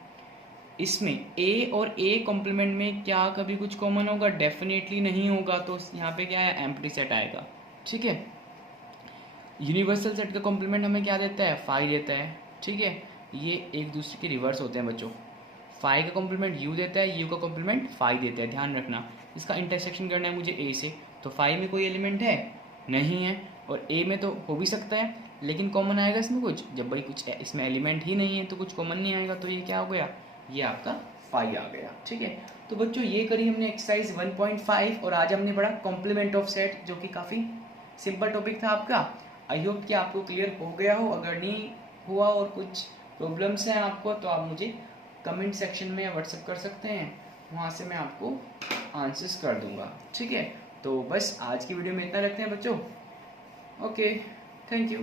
इसमें ए और ए कॉम्प्लीमेंट में क्या कभी कुछ कॉमन होगा? डेफिनेटली नहीं होगा। तो यहाँ पे क्या है? एम्प्टी सेट आएगा, ठीक है। यूनिवर्सल सेट का कॉम्प्लीमेंट हमें क्या देता है? फाई देता है, ठीक है। ये एक दूसरे के रिवर्स होते हैं बच्चों। फाई का कॉम्प्लीमेंट यू देता है, यू का कॉम्प्लीमेंट फाई देता है। ध्यान रखना, इसका इंटरसेक्शन करना है मुझे ए से, तो फाई में कोई एलिमेंट है नहीं है, और ए में तो हो भी सकता है, लेकिन कॉमन आएगा इसमें कुछ। जब भाई कुछ इसमें एलिमेंट ही नहीं है तो कुछ कॉमन नहीं आएगा, तो ये क्या हो गया? ये आपका फाई आ गया, ठीक है। तो बच्चों ये करी हमने एक्सरसाइज 1.5 और आज हमने पढ़ा कॉम्प्लीमेंट ऑफ सेट, जो कि काफ़ी सिंपल टॉपिक था आपका। आई होप कि आपको क्लियर हो गया हो। अगर नहीं हुआ और कुछ प्रॉब्लम्स हैं आपको तो आप मुझे कमेंट सेक्शन में व्हाट्सएप कर सकते हैं, वहाँ से मैं आपको आंसर्स कर दूंगा, ठीक है। तो बस आज की वीडियो में इतना रखते हैं बच्चों। Okay, thank you.